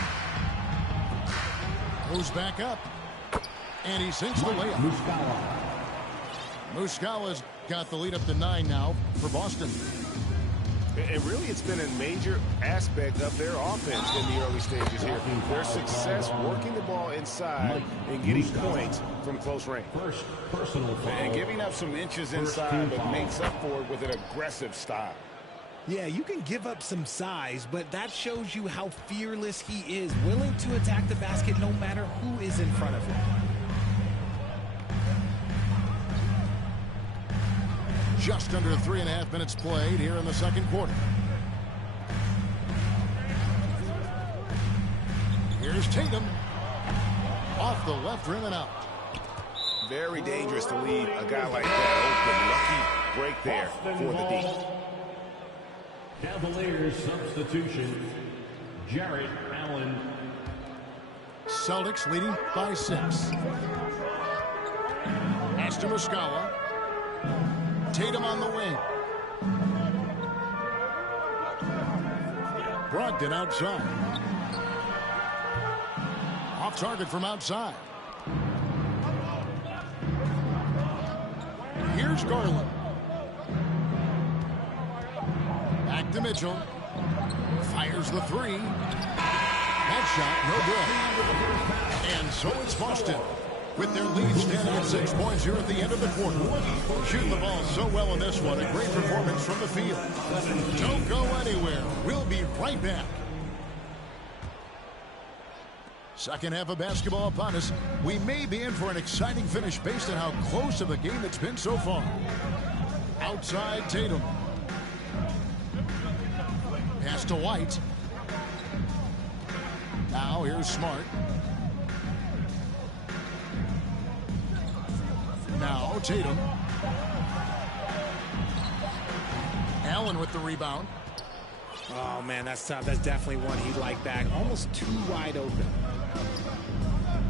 Goes back up. And he sinks the layup. Muscala's got the lead up to 9 now for Boston. And really, it's been a major aspect of their offense in the early stages here. Their success working the ball inside and getting points from close range. And giving up some inches inside, but makes up for it with an aggressive style. Yeah, you can give up some size, but that shows you how fearless he is, willing to attack the basket no matter who is in front of him. Just under 3.5 minutes played here in the second quarter. Here's Tatum. Off the left rim and out. Very dangerous to leave a guy like that open. Lucky break there for the D. Cavaliers substitution. Jarrett Allen. Celtics leading by 6. Pass to Muscala. Tatum on the wing. Brogdon outside. Off target from outside. Here's Garland. Back to Mitchell. Fires the three. That shot, no good. And so it's Boston, with their lead standing at 6 points here at the end of the quarter. Shooting the ball so well in this one. A great performance from the field. Don't go anywhere. We'll be right back. Second half of basketball upon us. We may be in for an exciting finish based on how close of a game it's been so far. Outside Tatum. Pass to White. Now here's Smart. Now Tatum. Allen with the rebound. Oh, man, that's tough. That's definitely one he'd like back. Almost too wide open.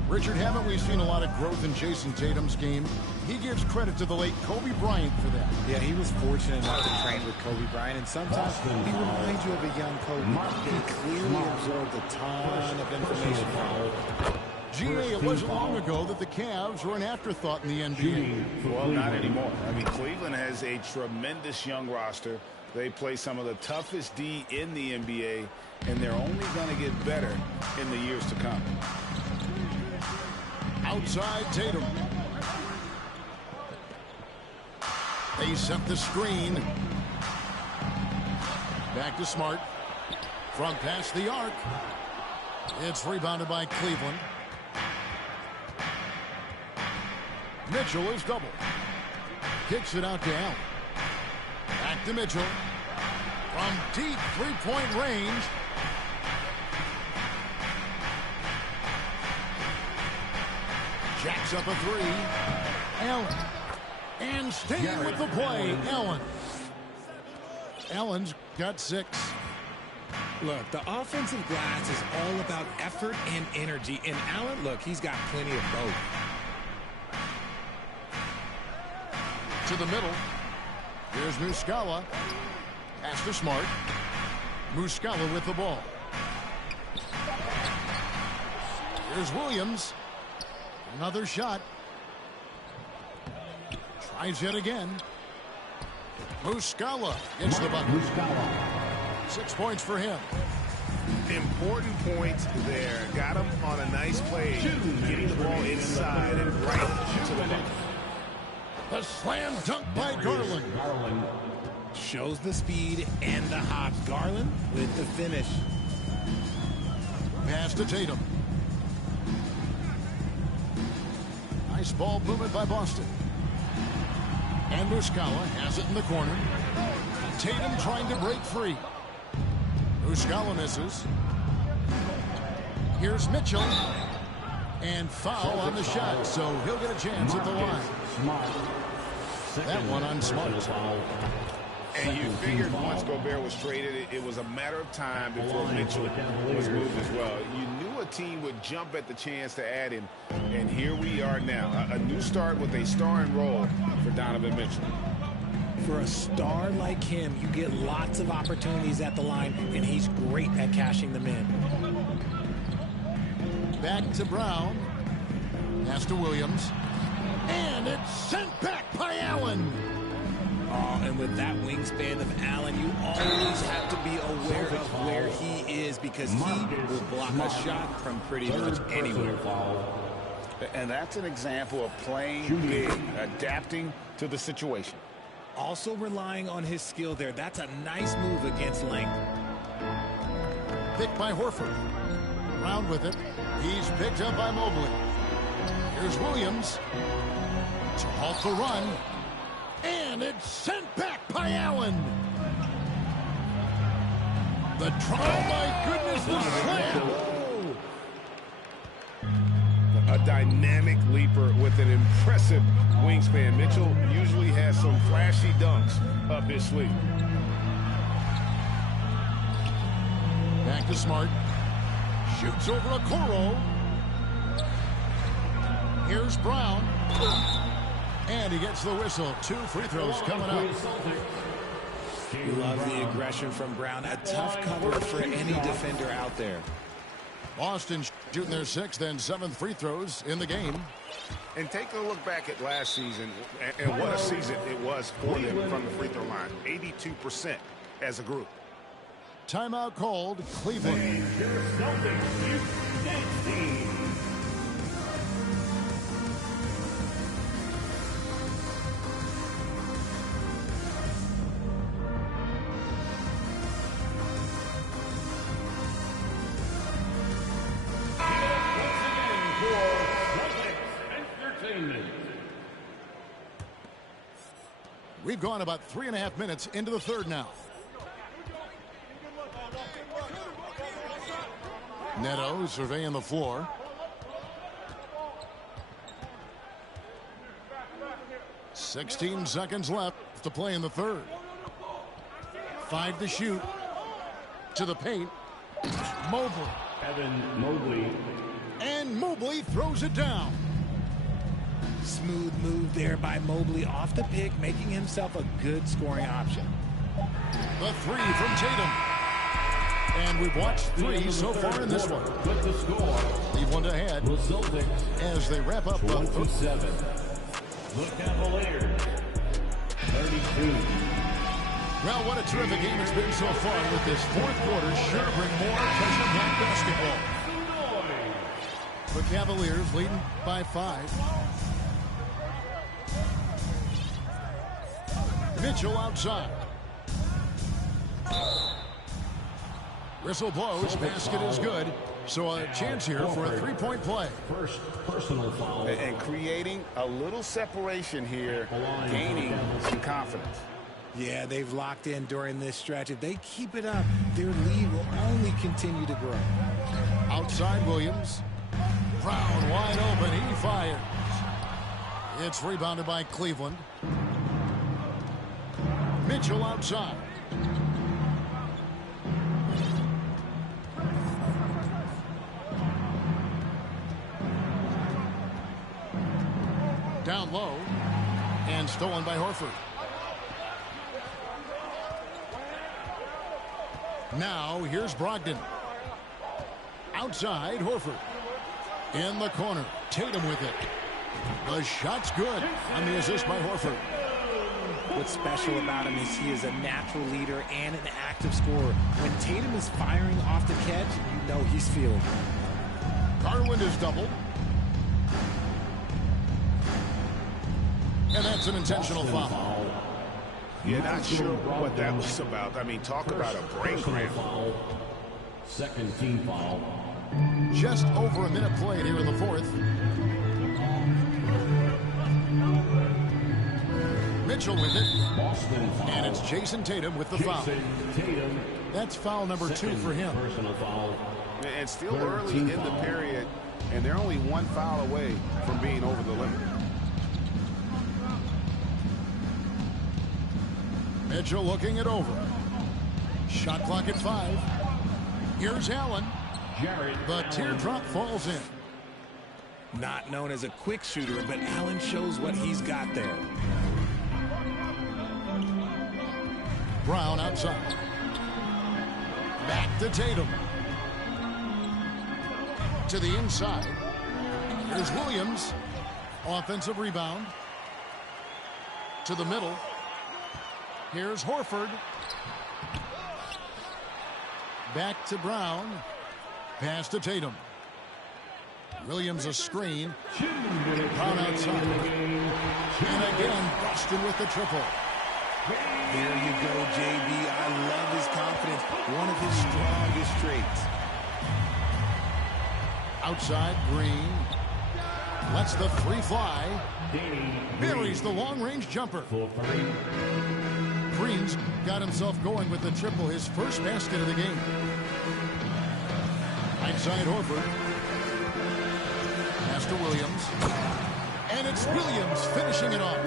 Richard, haven't we seen a lot of growth in Jason Tatum's game? He gives credit to the late Kobe Bryant for that. Yeah, he was fortunate enough to train with Kobe Bryant, and sometimes he reminds you of a young Kobe. He clearly absorbed a ton of information from him. G.A., it wasn't long ago that the Cavs were an afterthought in the NBA. Well, not anymore. I mean, Cleveland has a tremendous young roster. They play some of the toughest D in the NBA, and they're only going to get better in the years to come. Outside Tatum. They set the screen. Back to Smart. From past the arc. It's rebounded by Cleveland. Mitchell is double. Kicks it out to Allen. Back to Mitchell. From deep three-point range. Jacks up a three. Allen. And staying with the play, Allen. Allen's got 6. Look, the offensive glass is all about effort and energy. And Allen, look, he's got plenty of both. To the middle. Here's Muscala. Pass to Smart. Muscala with the ball. Here's Williams. Another shot. Tries yet again. Muscala gets the bucket. 6 points for him. Important points there. Got him on a nice play. Getting the ball inside and right to the bucket. A slam dunk by Garland. Shows the speed and the hops. Garland with the finish. Pass to Tatum. Nice ball movement by Boston. And Muscala has it in the corner. Tatum trying to break free. Muscala misses. Here's Mitchell. And foul on the shot, so he'll get a chance at the line. That one on Smart. And you figured once Gobert was traded, it was a matter of time before Mitchell was moved as well. You knew a team would jump at the chance to add him, and here we are now. A new start with a starring role for Donovan Mitchell. For a star like him, you get lots of opportunities at the line, and he's great at cashing them in. Back to Brown. Pass to Williams. And it's sent back by Allen. Oh, and with that wingspan of Allen, you always have to be aware of where he is because he will block a shot from pretty much anywhere. And that's an example of playing big, adapting to the situation. Also relying on his skill there. That's a nice move against length. Picked by Horford. Brown with it. He's picked up by Mobley. Here's Williams to halt the run. And it's sent back by Allen. The try. Oh, my goodness, the slam. A dynamic leaper with an impressive wingspan. Mitchell usually has some flashy dunks up his sleeve. Back to Smart. Shoots over Okoro. Here's Brown. And he gets the whistle. 2 free throws coming up. Love the aggression from Brown. A tough cover for any defender out there. Boston shooting their 6th and 7th free throws in the game. And take a look back at last season and what a season it was for them from the free throw line. 82% as a group. Timeout called, Cleveland. We've gone about 3.5 minutes into the third now. Neto surveying the floor. "16 seconds left to play in the third. 5 to shoot. To the paint. Mobley. Evan Mobley. And Mobley throws it down. Smooth move there by Mobley off the pick, making himself a good scoring option. The 3 from Tatum. And we've watched 3 so far in this one. With the score, Cleveland ahead as they wrap up the 27. The Cavaliers, 32. Well, what a terrific game it's been so far, with this fourth quarter sure bring more Treasure Black basketball. The Cavaliers leading by 5. Mitchell outside. Whistle blows, basket is good. So a chance here for a 3-point play. First personal foul. And creating a little separation here, gaining some confidence. Yeah, they've locked in during this stretch. If they keep it up, their lead will only continue to grow. Outside Williams. Brown wide open. He fires. It's rebounded by Cleveland. Mitchell outside. Down low. And stolen by Horford. Now here's Brogdon. Outside Horford. In the corner. Tatum with it. The shot's good on the assist by Horford. What's special about him is he is a natural leader and an active scorer. When Tatum is firing off the catch, you know he's feeling it. Garland is doubled. And that's an intentional foul. You're not sure what that was about. I mean, talk about a brain cramp. Second team foul. Just over a minute played here in the fourth. Mitchell with it. Boston foul. And it's Jason Tatum with the foul. Tatum. That's foul number 2 for him. Personal foul. And still early in the period, and they're only 1 foul away from being over the limit. Mitchell looking it over. Shot clock at 5. Here's Allen. The teardrop falls in. Not known as a quick shooter, but Allen shows what he's got there. Brown outside. Back to Tatum. To the inside. Here's Williams. Offensive rebound. To the middle. Here's Horford. Back to Brown. Pass to Tatum. Williams a screen. Brown outside. And again, Boston with the triple. There you go, JB. I love his confidence. One of his strongest traits. Outside, Green. Lets the 3 fly. Buries the long-range jumper. Green's got himself going with the triple, his first basket of the game. Outside Horford. Pass to Williams. And it's Williams finishing it off.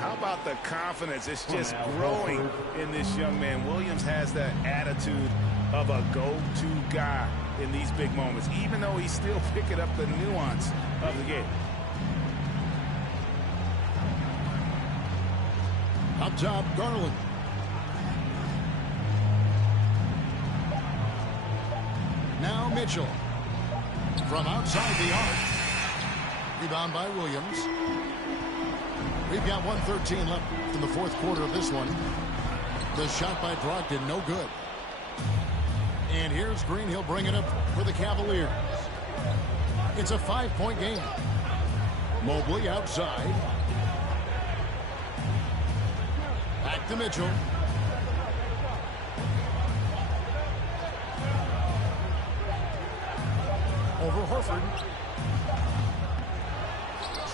How about the confidence? It's just growing in this young man. Williams has that attitude of a go-to guy in these big moments, even though he's still picking up the nuance of the game. Up top, Garland. Now Mitchell. From outside the arc. Rebound by Williams. We've got 1:13 left in the fourth quarter of this one. The shot by Brogdon, no good. And here's Green. He'll bring it up for the Cavaliers. It's a 5-point game. Mobley outside. Back to Mitchell. Over Horford.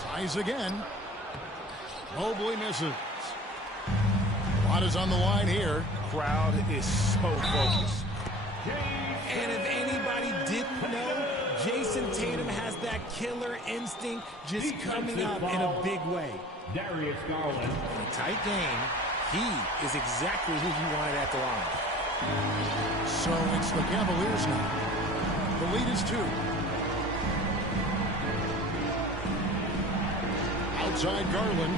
Tries again. Mobley misses. What is on the line here? Crowd is so focused. And if anybody didn't know, Jason Tatum has that killer instinct just coming out in a big way. Darius Garland. In a tight game, he is exactly who you wanted at the line. So it's the Cavaliers now. The lead is 2. Outside Garland.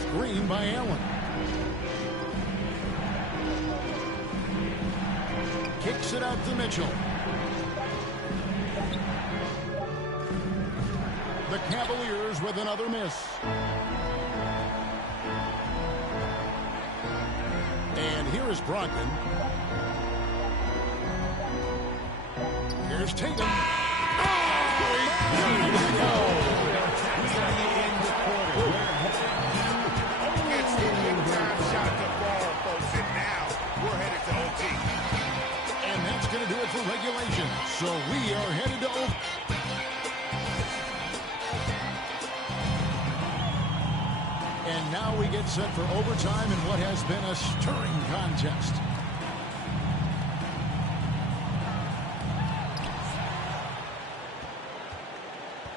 Screen by Allen. Kicks it out to Mitchell. The Cavaliers with another miss. And here is Brogdon. Here's Tatum. Going to do it for regulation. So we are headed to over. And now we get set for overtime in what has been a stirring contest.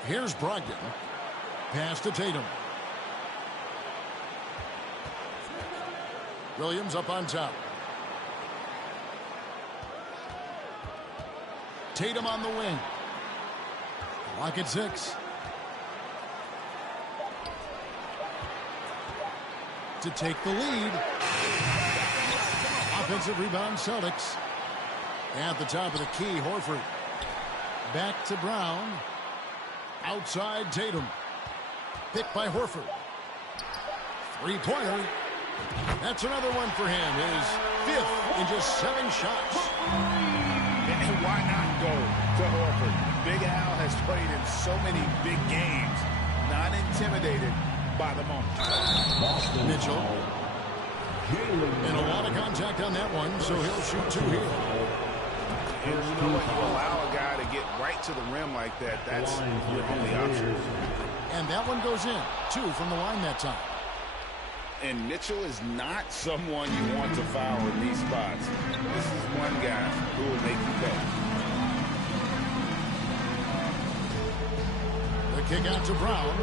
Here's Brogdon. Pass to Tatum. Williams up on top. Tatum on the wing. Clock at 6. To take the lead. Offensive rebound, Celtics. At the top of the key, Horford. Back to Brown. Outside Tatum. Picked by Horford. Three-pointer. That's another one for him. His 5th in just 7 shots. And why not go to Horford? Big Al has played in so many big games, not intimidated by the moment. Mitchell. And a lot of contact on that one, so he'll shoot 2 here. And you know what? You allow a guy to get right to the rim like that, that's your only option. And that one goes in. 2 from the line that time. And Mitchell is not someone you want to foul in these spots. This is one guy who will make you pay. The kick out to Brown.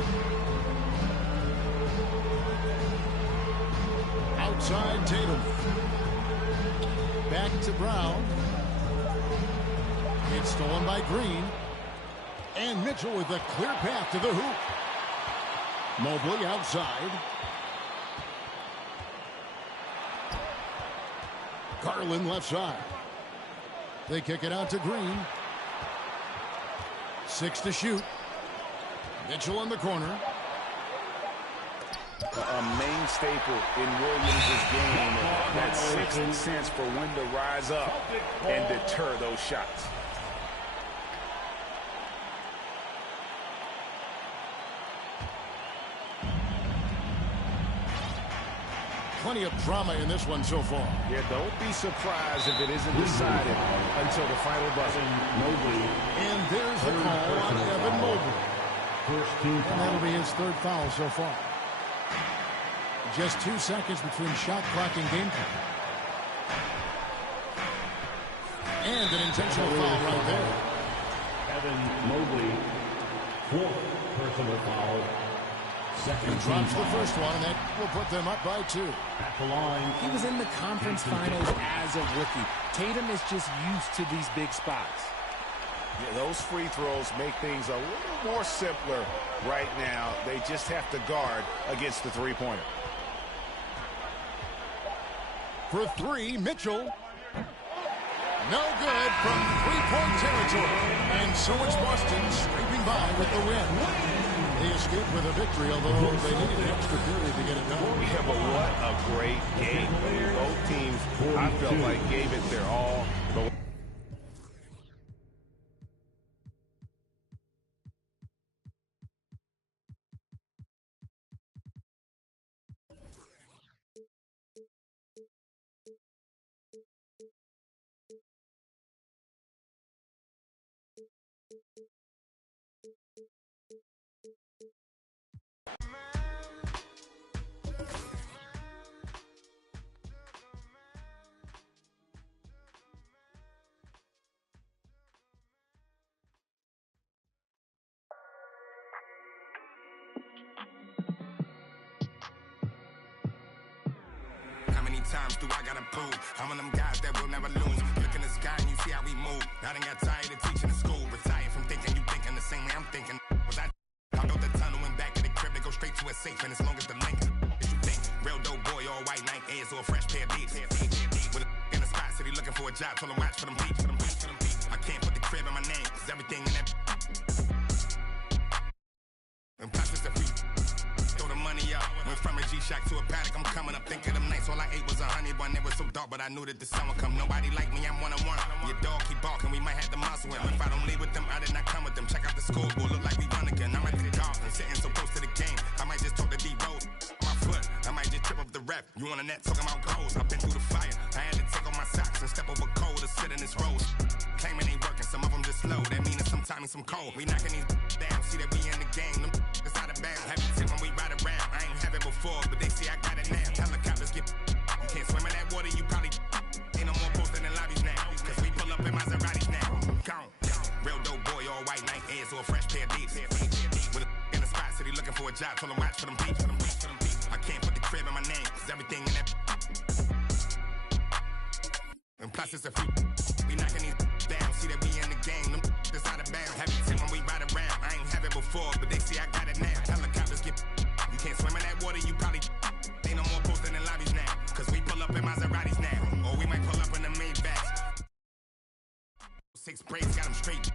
Outside Tatum. Back to Brown. It's stolen by Green. And Mitchell with a clear path to the hoop. Mobley outside. Garland left side. They kick it out to Green. 6 to shoot. Mitchell in the corner. A main staple in Williams' game. That 6th sense for when to rise up and deter those shots. Plenty of drama in this one so far. Yeah, don't be surprised if it isn't decided until the final buzzer. And there's the call on Evan Mobley. And that'll be his 3rd foul so far. Just 2 seconds between shot clock and game clock. And an intentional foul right there. Evan Mobley, 4th personal foul. He drops the first one, and that will put them up by 2. At the line. He was in the conference finals as a rookie. Tatum is just used to these big spots. Yeah, those free throws make things a little more simpler right now. They just have to guard against the three-pointer. For three, Mitchell. No good from three-point territory. And so it's Boston scraping by with the win. They escaped with a victory, although they needed an extra period to get it done. Yeah, but what a great game. Both teams, I felt like, gave it their all. How many times do I gotta prove? I'm one of them guys that will never lose. Look in the sky and you see how we move. I done got tired of teaching in school. Retired from thinking you thinking the same way I'm thinking. Was I built the tunnel and back to the crib to go straight to a safe. And as long as the link is you think. Real dope boy, all white Nike Airs or a fresh pair of beats. With a in the spot city looking for a job. Told him watch for them beats. I can't put the crib in my name. Cause everything in that. And plus it's the feet. Throw the money up. Went from a G-Shock to a paddock. I'm coming up. Think of them nights. All I ate was a honey bun. It was so dark, but I knew that the sun would come. Nobody like me. I'm one-on-one. Your dog keep barking. We might have to muscle him. If I don't leave with them, I did not come with them. Check out the scoreboard. Look like we run again. I'm at the Dolphins. Sitting so close to the game. I might just talk to D-Rose. My foot. I might just trip up the ref. You on the net talking about goals. I've been through the fire. I had to take off my socks and step over cold to sit in this rose. Claiming ain't working. Some of them just slow. That means sometimes some cold. We knocking these down. See that we in the game. Them it's out of bounds. Heavy tip when we ride around. I ain't have it before, but they see I got it now. Helicopters get. You can't swim in that water. You probably ain't no more posting in lobbies now. Cause we pull up in Maseratis now. Gone. Real dope boy, all white Nike Airs or a fresh pair of beats. With a in the spot city looking for a job. Told him watch for them beats. I can't put the crib in my name. Cause everything in that. And plus it's a few. We knocking these down. See that we in the game. Them it's out of bounds. Heavy tip when we ride around. I ain't have it before, but they see I got it now. Helicopters get. You can't swim in that water. You probably ain't no more posting in lobbies now. Cause we pull up in Maseratis now. Or we might pull up in the Maybachs. 6 braids got them straight.